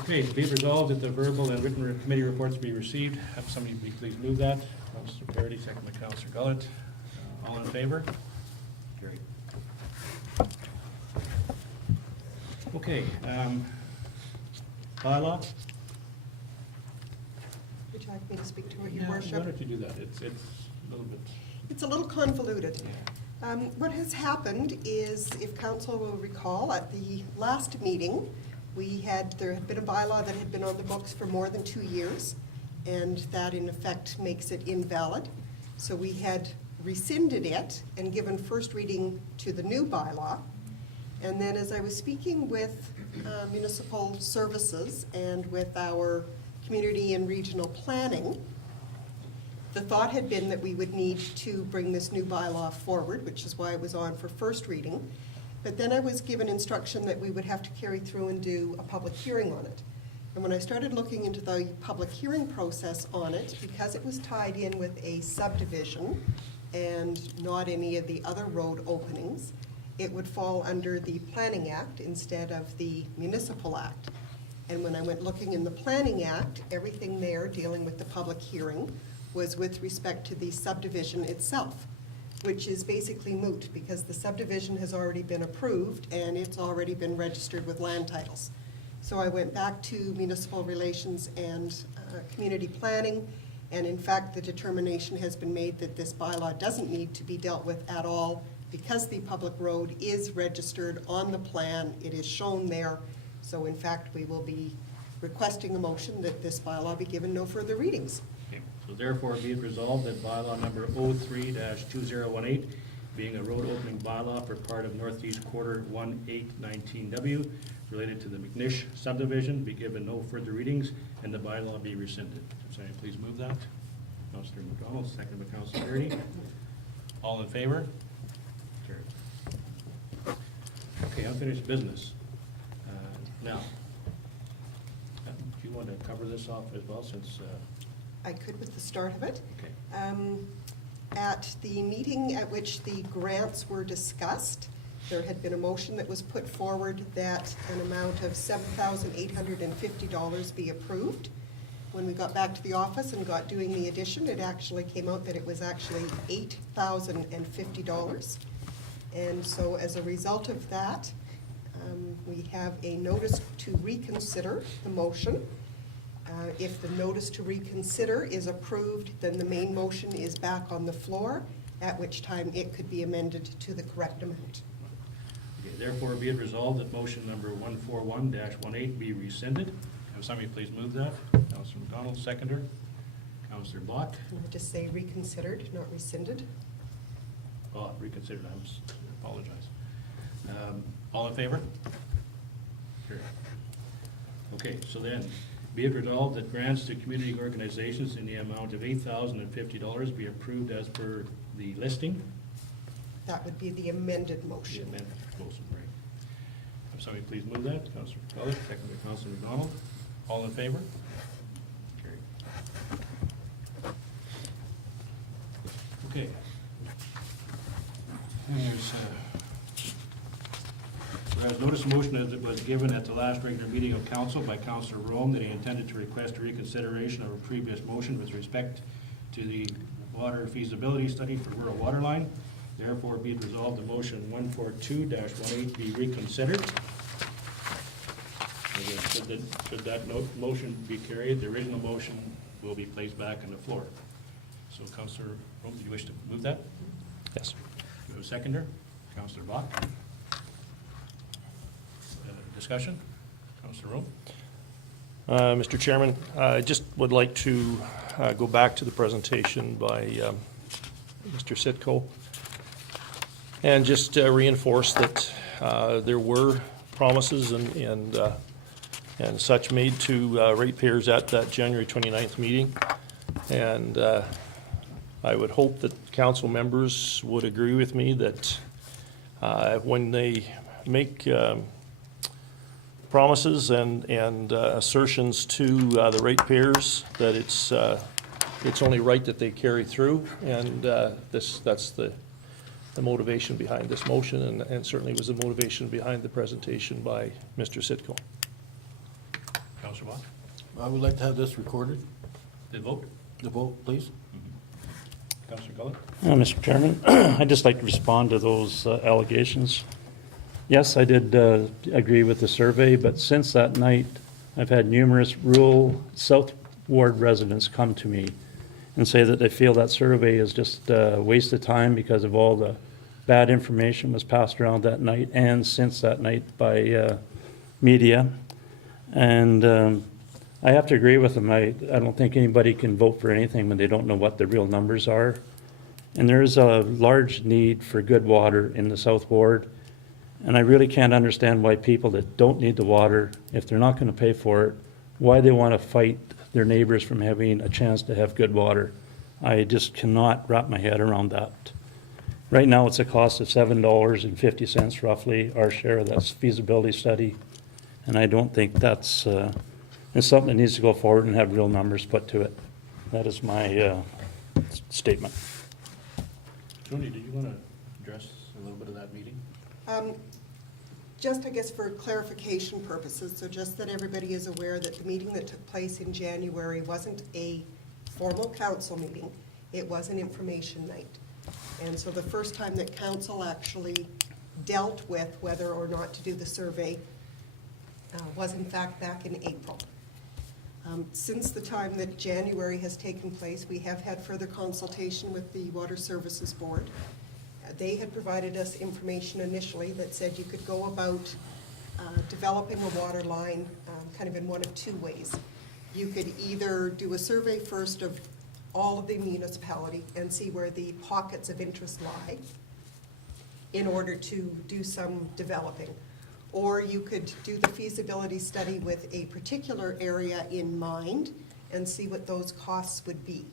Okay, be it resolved that the verbal and written committee reports be received. Have somebody please move that. Councilor Parity, second by Councilor Gullett. All in favor? Carried. Okay, bylaw? Would you like me to speak to it, Your Why Worship? don't you do that? It's a little bit. It's a little convoluted. What has happened is, if council will recall, at the last meeting, there had been a bylaw that had been on the books for more than 2 years, and that in effect makes it invalid. So we had rescinded it and given first reading to the new bylaw. And then as I was speaking with municipal services and with our community and regional planning, the thought had been that we would need to bring this new bylaw forward, which is why it was on for first reading. But then I was given instruction that we would have to carry through and do a public hearing on it. And when I started looking into the public hearing process on it, because it was tied in with a subdivision and not any of the other road openings, it would fall under the Planning Act instead of the Municipal Act. And when I went looking in the Planning Act, everything there dealing with the public hearing was with respect to the subdivision itself, which is basically moot because the subdivision has already been approved and it's already been registered with land titles. So I went back to municipal relations and community planning, and in fact the determination has been made that this bylaw doesn't need to be dealt with at all because the public road is registered on the plan, it is shown there. So in fact we will be requesting a motion that this bylaw be given no further readings. Okay, so therefore be it resolved that bylaw number 03-2018, being a road opening bylaw for part of Northeast Quarter 1819W related to the McNish subdivision, be given no further readings, and the bylaw be rescinded. Somebody please move that. Councilor McDonald, second by Councilor Parity. All in favor? Carried. Okay, unfinished business. Now, do you want to cover this off as well, since? I could with the start of it. Okay. At the meeting at which the grants were discussed, there had been a motion that was put forward that an amount of $7,850 be approved. When we got back to the office and got doing the addition, it actually came out that it was actually $8,050. And so as a result of that, we have a notice to reconsider the motion. If the notice to reconsider is approved, then the main motion is back on the floor, at which time it could be amended to the correct amount. Okay, therefore be it resolved that motion number 141-18 be rescinded. Have somebody please move that. Councilor McDonald, seconder. Counselor Bach. I'm going to just say reconsidered, not rescinded. Oh, reconsidered, apologize. All in favor? Carried. Okay, so then, be it resolved that grants to community organizations in the amount of $8,050 be approved as per the listing. That would be the amended The motion. amendment motion, right. If somebody please move that. Counselor Cullen, second by Counselor McDonald. All in favor? Carried. Okay. There's, whereas notice of motion as it was given at the last regular meeting of council by Councilor Rome that he intended to request a reconsideration of a previous motion with respect to the water feasibility study for rural water line. Therefore, be it resolved the motion 142-18 be reconsidered. Should that motion be carried, the original motion will be placed back on the floor. So Councilor Rome, do you wish to move that? Yes. Do you have a seconder? Councilor Bach? Discussion? Councilor Rome? Mr. Chairman, I just would like to go back to the presentation by Mr. Sitko and just reinforce that there were promises and such made to ratepayers at that January 29th meeting. And I would hope that council members would agree with me that when they make promises and assertions to the ratepayers, that it's only right that they carry through, and that's the motivation behind this motion, and certainly was the motivation behind the presentation by Mr. Sitko. Councilor Bach? I would like to have this recorded, The vote? the vote, please. Councilor Cullen? Mr. Chairman, I'd just like to respond to those allegations. Yes, I did agree with the survey, but since that night, I've had numerous rural South Ward residents come to me and say that they feel that survey is just a waste of time because of all the bad information was passed around that night and since that night by media. And I have to agree with them. I don't think anybody can vote for anything when they don't know what the real numbers are. And there's a large need for good water in the South Ward. And I really can't understand why people that don't need the water, if they're not going to pay for it, why they want to fight their neighbors from having a chance to have good water. I just cannot wrap my head around that. Right now, it's a cost of $7.50 roughly, our share of that feasibility study. And I don't think that's it's something that needs to go forward and have real numbers put to it. That is my statement. Joni, did you want to address a little bit of that meeting? Just, I guess, for clarification purposes, so just that everybody is aware that the meeting that took place in January wasn't a formal council meeting, it was an information night. And so the first time that council actually dealt with whether or not to do the survey was in fact back in April. Since the time that January has taken place, we have had further consultation with the Water Services Board. They had provided us information initially that said you could go about developing a water line kind of in one of two ways. You could either do a survey first of all of the municipality and see where the pockets of interest lie in order to do some developing. Or you could do the feasibility study with a particular area in mind and see what those costs would be.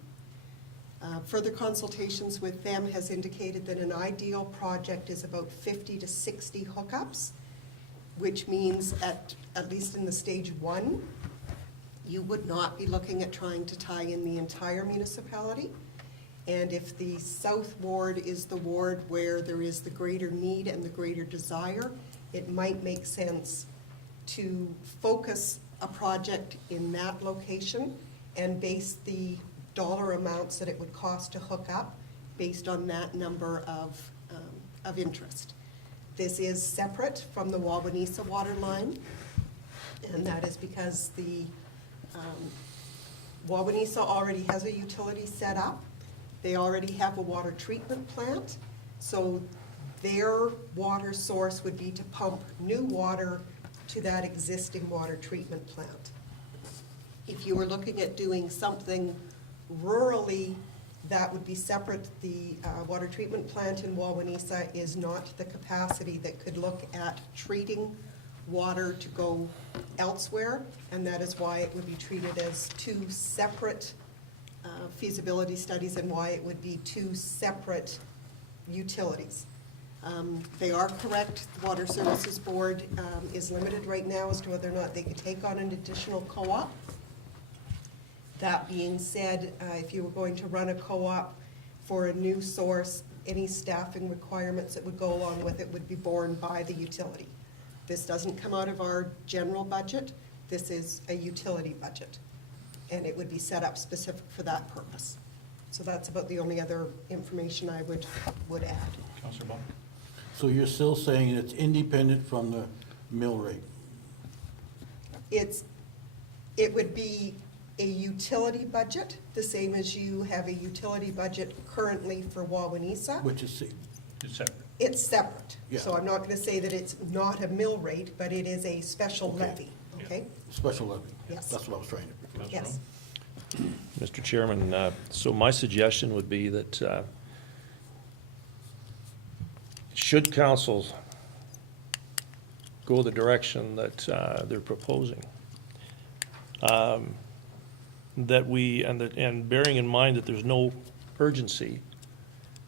Further consultations with them has indicated that an ideal project is about 50 to 60 hookups, which means at least in the stage one, you would not be looking at trying to tie in the entire municipality. And if the South Ward is the ward where there is the greater need and the greater desire, it might make sense to focus a project in that location and base the dollar amounts that it would cost to hook up based on that number of interest. This is separate from the Wawanesa water line, and that is because the Wawanesa already has a utility set up. They already have a water treatment plant, so their water source would be to pump new water to that existing water treatment plant. If you were looking at doing something Rurally, that would be separate. The water treatment plant in Wawanesa is not the capacity that could look at treating water to go elsewhere, and that is why it would be treated as two separate feasibility studies and why it would be two separate utilities. They are correct, the Water Services Board is limited right now as to whether or not they could take on an additional co-op. That being said, if you were going to run a co-op for a new source, any staffing requirements that would go along with it would be borne by the utility. This doesn't come out of our general budget, this is a utility budget, and it would be set up specific for that purpose. So that's about the only other information I would add. Councillor Bob? So you're still saying it's independent from the mill rate? It would be a utility budget, the same as you have a utility budget currently for Wawanesa. Which is, It's separate. It's separate. Yeah. So I'm not gonna say that it's not a mill rate, but it is a special Okay. levy, okay? special levy? Yes. That's what I was trying to. Councillor Yes. Rowe? Mr. Chairman, so my suggestion would be that should council go the direction that they're proposing, that we, and bearing in mind that there's no urgency,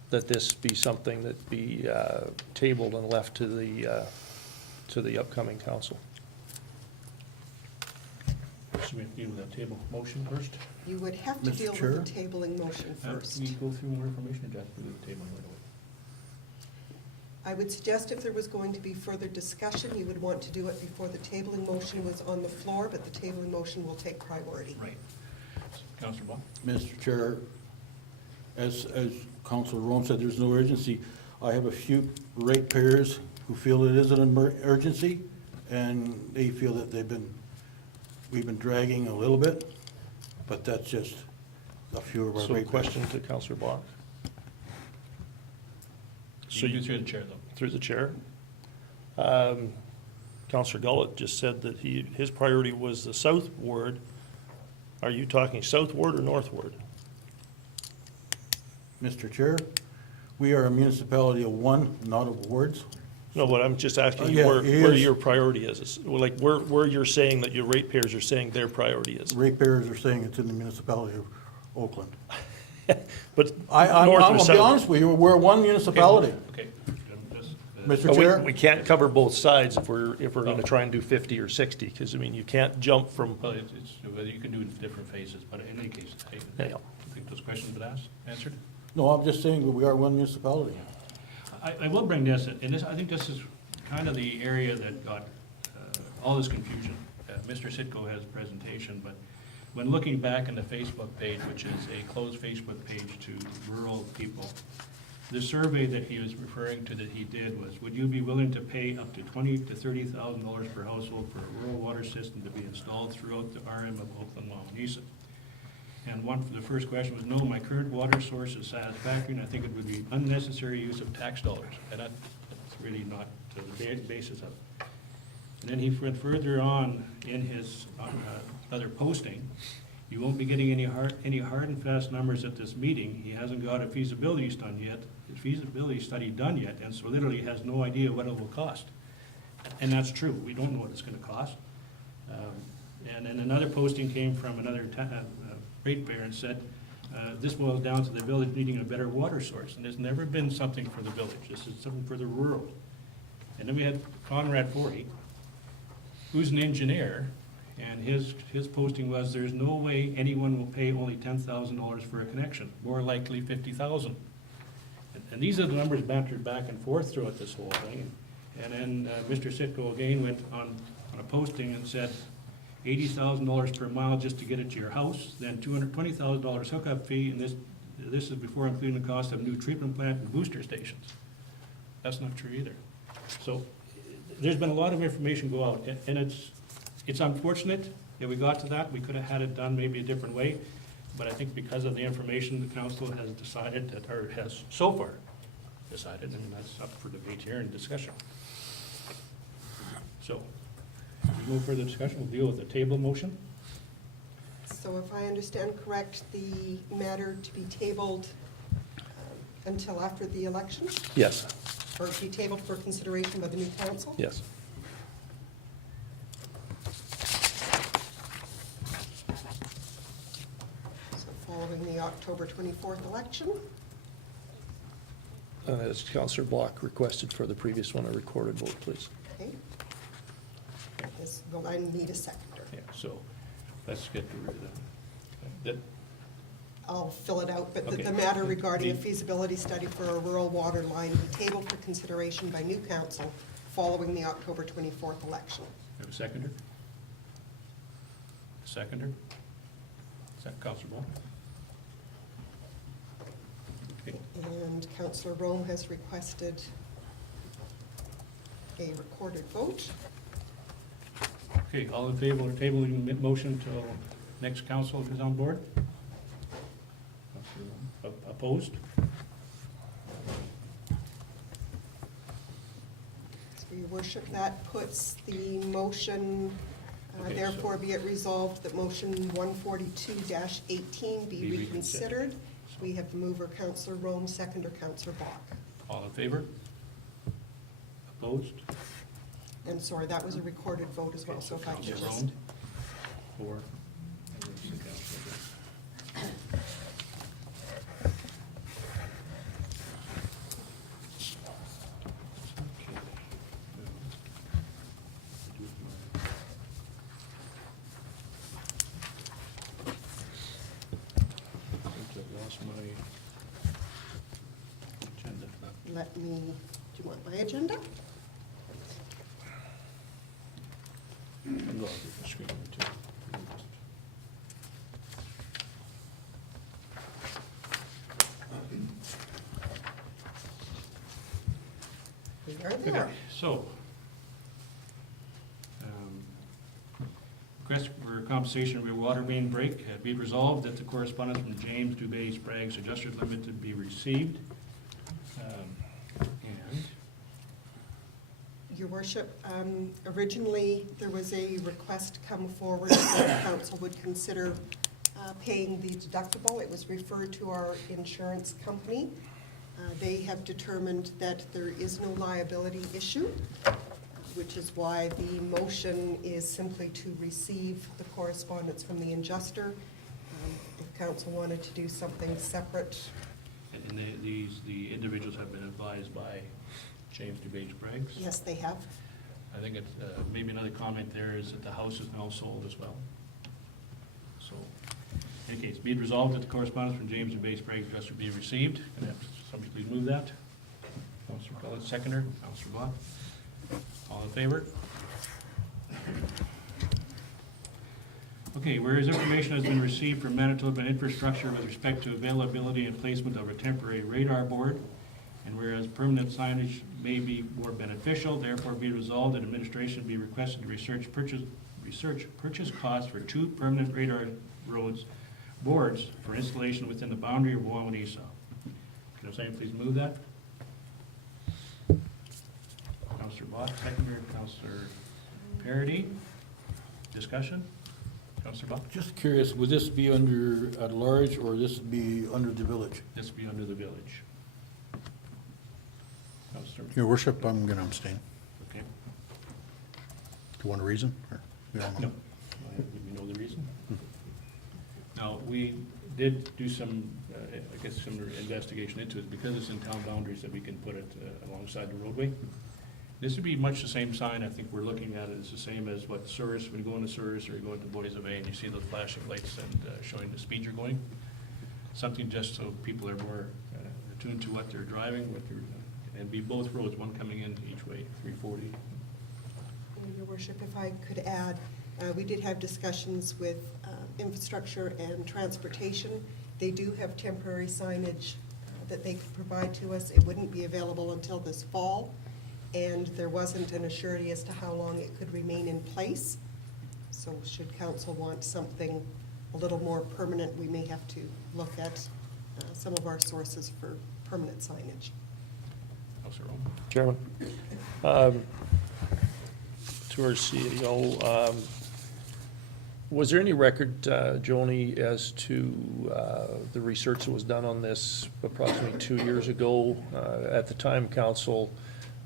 that this be something that be tabled and left to the upcoming council. Should we deal with that table motion first? You would have to Mr. deal Chair? with the tabling motion first. We go through more information, or just do the table right away? I would suggest if there was going to be further discussion, you would want to do it before the tabling motion was on the floor, but the tabling motion will take priority. Right. Councillor Bob? Mr. Chair, as Councilor Rome said, there's no urgency. I have a few ratepayers who feel it is an urgency, and they feel that we've been dragging a little bit, but that's just a few of our So ratepayers. question to Councillor Block. So You you, do through the chair, though. through the chair. Councillor Gullett just said that his priority was the south ward. Are you talking south ward or north ward? Mr. Chair, we are a municipality of one, not of wards. No, but I'm just asking you Yeah, where, it where is. your priority is. Like where you're saying that your ratepayers are saying their priority is. Ratepayers are saying it's in the municipality of Oakland. But I'm north or gonna be south? honest with you, we're one municipality. Okay. Just, Mr. But Chair? we can't cover both sides if we're gonna try and do 50 or 60, because I mean, you can't jump from, Well, it's, whether you can do it in different phases, but in any case, Yeah. I think those questions have been asked, answered. No, I'm just saying that we are one municipality. I will bring this, and this, I think this is kind of the area that got all this confusion. Mr. Sitko has a presentation, but when looking back in the Facebook page, which is a closed Facebook page to rural people, the survey that he was referring to that he did was, would you be willing to pay up to $20,000 to $30,000 per household for a rural water system to be installed throughout the RM of Oakland-Wawanesa? And the first question was, no, my current water source is satisfactory, and I think it would be unnecessary use of tax dollars. And that's really not the basis of it. And then he went further on in his other posting. You won't be getting any hard and fast numbers at this meeting. He hasn't got a feasibility study done yet, and so literally has no idea what it will cost. And that's true. We don't know what it's gonna cost. And then another posting came from another ratepayer and said, this boils down to the village needing a better water source. And there's never been something for the village. This is something for the rural. And then we had Conrad Forey, who's an engineer, and his posting was, there's no way anyone will pay only $10,000 for a connection, more likely 50,000. And these are the numbers bantered back and forth throughout this whole thing. And then Mr. Sitko again went on a posting and said, $80,000 per mile just to get it to your house, then $220,000 hookup fee, and this is before including the cost of new treatment plant and booster stations. That's not true either. So there's been a lot of information go out, and it's unfortunate that we got to that. We could have had it done maybe a different way, but I think because of the information, the council has decided that, or has so far decided, and that's up for debate here and discussion. So, if there's no further discussion, we'll deal with the table motion. So if I understand correct, the matter to be tabled until after the election, Yes, or to be tabled for consideration by the new council? yes. So following the October 24th election, As Counselor Block requested for the previous one, a recorded vote, please. okay? Well, I need a seconder. Yeah, so let's get to that. I'll fill it out, but Okay. the matter regarding a The- feasibility study for a rural water line be tabled for consideration by new council following the October 24th election. Have a seconder? Seconder? Is that Counselor Ball? Okay. And Councillor Rome has requested a recorded vote. Okay, all in favor of tabling the motion till next council is on board? Opposed? So, Your Worship, that puts the motion, Okay, so- therefore be it resolved that motion 142-18 be Be reconsidered. reconsidered. We have the mover, Councillor Rome, seconder, Councillor Bach. All in favor? Opposed? And sorry, that was a recorded vote as well, Okay, so if I could Counselor just. Rome? Four. I think I lost my agenda. Let me, do you want my agenda? I'm going to the screen too. We are there. Okay, so, request for compensation for water main break, be it resolved that the correspondence from James Dubé Sprague's Adjusters Limited be received. And, Your Worship, originally, there was a request come forward that the council would consider paying the deductible. It was referred to our insurance company. They have determined that there is no liability issue, which is why the motion is simply to receive the correspondence from the adjuster. If council wanted to do something separate, the individuals have been advised by James Dubé Sprague's. yes, they have. I think it's, maybe another comment there is that the house is now sold as well. So, in any case, be it resolved that the correspondence from James Dubé Sprague's Adjuster be received. Can I have somebody please move that? Councillor Pellet, seconder. Councillor Bach. All in favor? Okay, whereas information has been received from Manitoba Infrastructure with respect to availability and placement of a temporary radar board, and whereas permanent signage may be more beneficial, therefore be resolved that administration be requested to research purchase costs for 2 permanent radar boards for installation within the boundary of Wawanesa. Can someone please move that? Councillor Bott, seconder. Councillor Parity. Discussion? Councillor Bott? Just curious, would this be under at large or this be under the village? This will be under the village. Councillor, Your Worship, I'm going to abstain. okay. Do you want a reason? Or you don't know? No. You know the reason? Now, we did do some, I guess, some investigation into it, because it's in town boundaries that we can put it alongside the roadway. This would be much the same sign, I think we're looking at it, it's the same as what Souris, when you go into Souris or you go into Boys of A and you see those flashing lights and showing the speed you're going. Something just so people are more attuned to what they're driving, and be both roads, one coming in each way, 340. Your Worship, if I could add, we did have discussions with infrastructure and transportation. They do have temporary signage that they could provide to us. It wouldn't be available until this fall, and there wasn't an assurity as to how long it could remain in place. So should council want something a little more permanent, we may have to look at some of our sources for permanent signage. Councillor Rome. Chairman, to our CEO, Was there any record, Joni, as to the research that was done on this approximately 2 years ago? At the time, council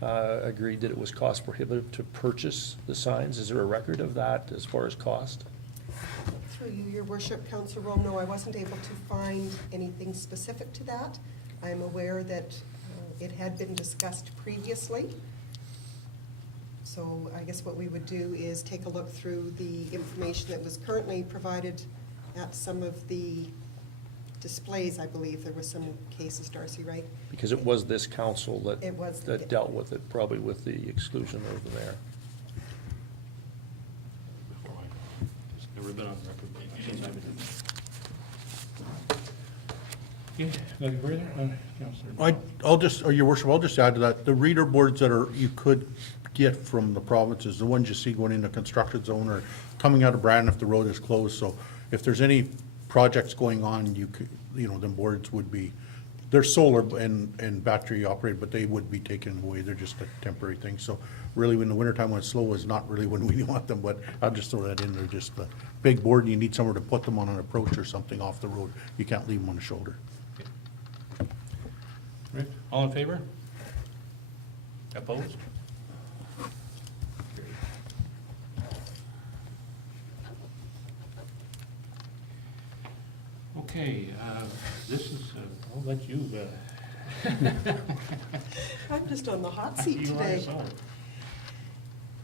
agreed that it was cost prohibitive to purchase the signs. Is there a record of that as far as cost? Through you, your worship, Councillor Rowe, no, I wasn't able to find anything specific to that. I'm aware that it had been discussed previously. So I guess what we would do is take a look through the information that was currently provided at some of the displays. I believe there were some cases, Darcy, right? Because it was this council that, It was. that dealt with it, probably with the exclusion of the mayor. It's never been on record since I've been in. Okay, nothing further? Councillor? I'll just, your worship, I'll just add to that, the reader boards that you could get from the provinces, the ones you see going into construction zone or coming out of Brandon if the road is closed, so if there's any projects going on, you could, them boards would be, they're solar and battery operated, but they would be taken away, they're just a temporary thing, so really in the wintertime when it's slow is not really when we want them, but I'll just throw that in there, just a big board, and you need somewhere to put them on an approach or something off the road, you can't leave them on the shoulder. Right, all in favor? Opposed? Okay, this is, I'll let you, I'm just on the hot seat you are, today. so.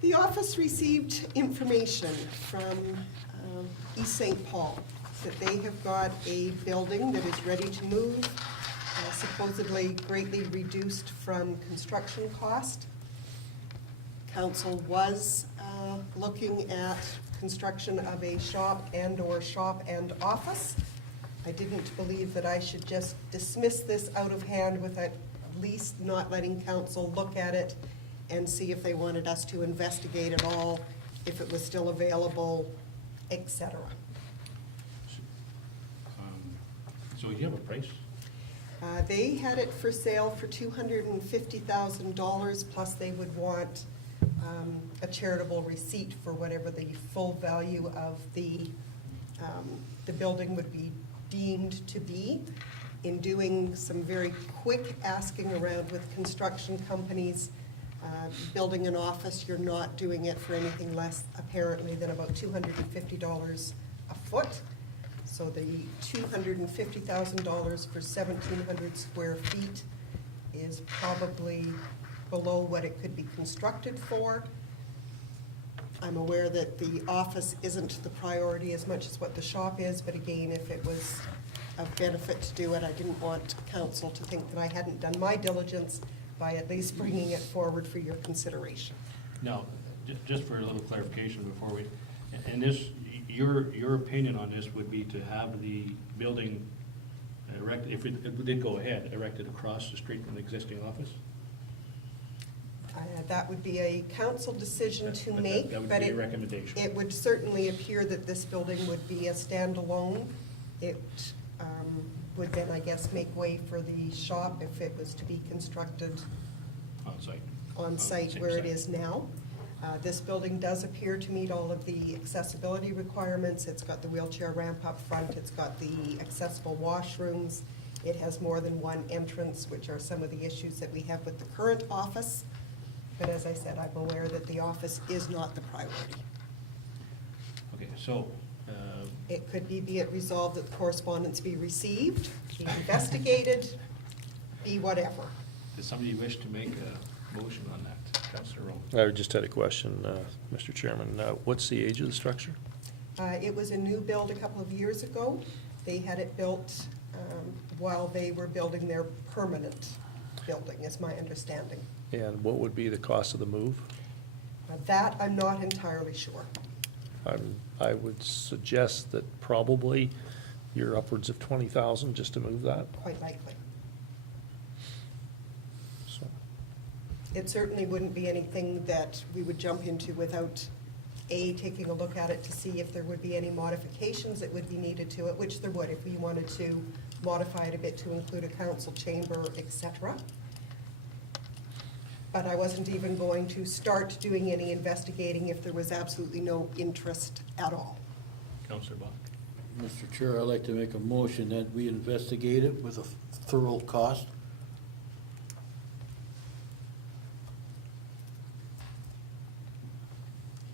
The office received information from East St. Paul that they have got a building that is ready to move, supposedly greatly reduced from construction cost. Council was looking at construction of a shop and/or shop and office. I didn't believe that I should just dismiss this out of hand without at least not letting council look at it and see if they wanted us to investigate at all, if it was still available, etc. So you have a price? They had it for sale for $250,000, plus they would want a charitable receipt for whatever the full value of the building would be deemed to be. In doing some very quick asking around with construction companies, building an office, you're not doing it for anything less apparently than about $250 a foot. So the $250,000 for 1,700 square feet is probably below what it could be constructed for. I'm aware that the office isn't the priority as much as what the shop is, but again, if it was of benefit to do it, I didn't want council to think that I hadn't done my diligence by at least bringing it forward for your consideration. Now, just for a little clarification before we, and this, your opinion on this would be to have the building erected, if it did go ahead, erected across the street from the existing office? That would be a council decision to But make, that would but be a recommendation. it would certainly appear that this building would be a standalone. It would then, I guess, make way for the shop if it was to be constructed On site. on site same where it site. is now. This building does appear to meet all of the accessibility requirements. It's got the wheelchair ramp up front, it's got the accessible washrooms, it has more than one entrance, which are some of the issues that we have with the current office. But as I said, I'm aware that the office is not the priority. Okay, so, It could be it resolved that the correspondence be received, be investigated, be whatever. does somebody wish to make a motion on that? Councillor Rowe? I just had a question, Mr. Chairman. What's the age of the structure? It was a new build a couple of years ago. They had it built while they were building their permanent building, is my understanding. And what would be the cost of the move? That I'm not entirely sure. I would suggest that probably you're upwards of 20,000 just to move that, Quite likely. so. It certainly wouldn't be anything that we would jump into without, A, taking a look at it to see if there would be any modifications that would be needed to it, which there would if we wanted to modify it a bit to include a council chamber, etc. But I wasn't even going to start doing any investigating if there was absolutely no interest at all. Counselor Bach. Mr. Chair, I'd like to make a motion that we investigate it with a thorough cost.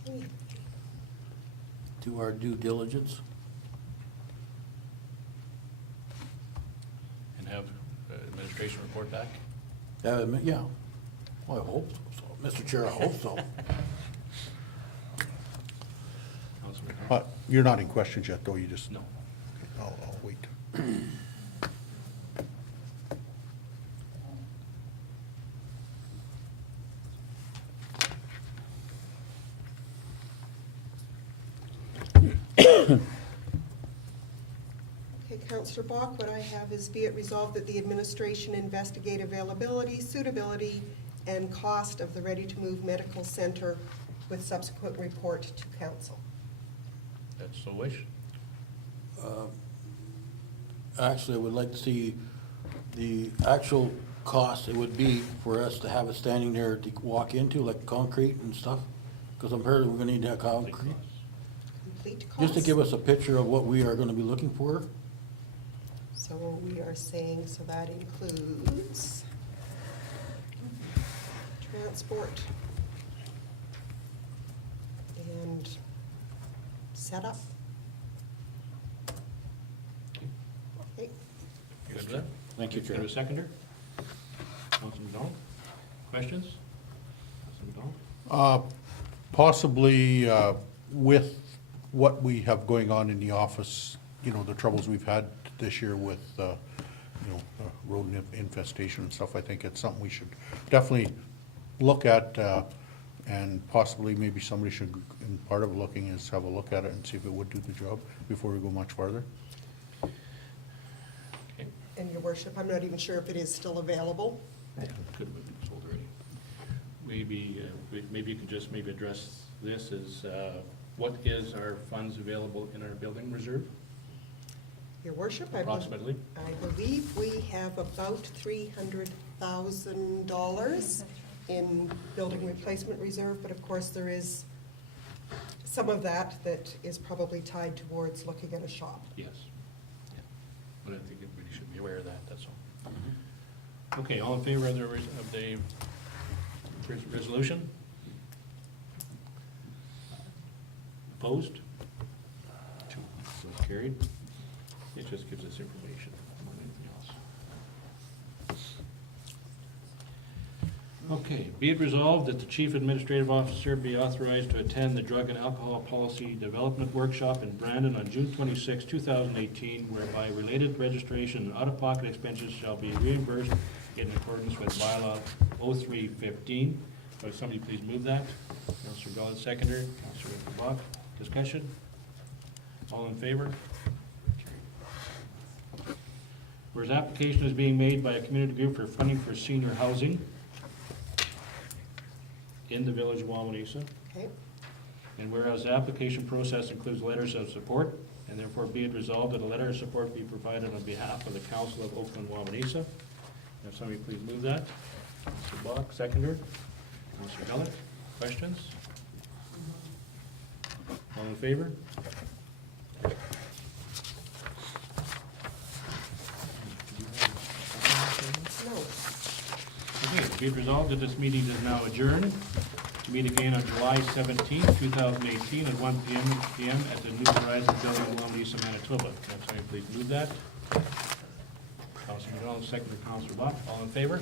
Okay. Do our due diligence. And have administration report back. Yeah, well, I hope so. Mr. Chair, I hope so. Counselor McDonald? You're not in questions yet, though, you just? No. Okay, I'll wait. Okay, Counselor Bach, what I have is be it resolved that the administration investigate availability, suitability, and cost of the ready-to-move medical center with subsequent report to council. That's so wish. Actually, I would like to see the actual cost it would be for us to have it standing there to walk into, like concrete and stuff. Because I'm hearing we're gonna need that concrete. Complete cost? Just to give us a picture of what we are gonna be looking for. So we are saying, so that includes transport and setup. Okay, You good with that? Thank you, Can I have Chair. a seconder? Counselor McDonald? Questions? Counselor McDonald? Possibly with what we have going on in the office, you know, the troubles we've had this year with, rodent infestation and stuff, I think it's something we should definitely look at, and possibly maybe somebody should, and part of looking is have a look at it and see if it would do the job before we go much farther. Okay. and your worship, I'm not even sure if it is still available. Could have been sold already. Maybe you could just maybe address this as, what is our funds available in our building reserve Your worship, I approximately? believe we have about $300,000 in building replacement reserve, but of course there is some of that that is probably tied towards looking at a shop. Yes. Yeah. But I think everybody should be aware of that, that's all. Okay, all in favor of the resolution? Opposed? 2. So carried. It just gives us information more than anything else. Okay, be it resolved that the chief administrative officer be authorized to attend the Drug and Alcohol Policy Development Workshop in Brandon on June 26, 2018, whereby related registration and out-of-pocket expenses shall be reimbursed in accordance with bylaw 0315. Would somebody please move that? Councilor Gullit, seconder. Councilor Bach, discussion? All in favor? Whereas application is being made by a community group for funding for senior housing in the village of Wawanesa, Okay, and whereas the application process includes letters of support, and therefore be it resolved that a letter of support be provided on behalf of the council of Oakland-Wawanesa. Have somebody please move that? Mr. Bach, seconder. Mr. Gullit, questions? All in favor? no, Okay, be it resolved that this meeting is now adjourned. To meet again on July 17th, 2018 at 1 p.m. at the New Horizons Building in Wawanesa, Manitoba. Can somebody please move that? Councilor McDonald, second by Councilor Bach. All in favor?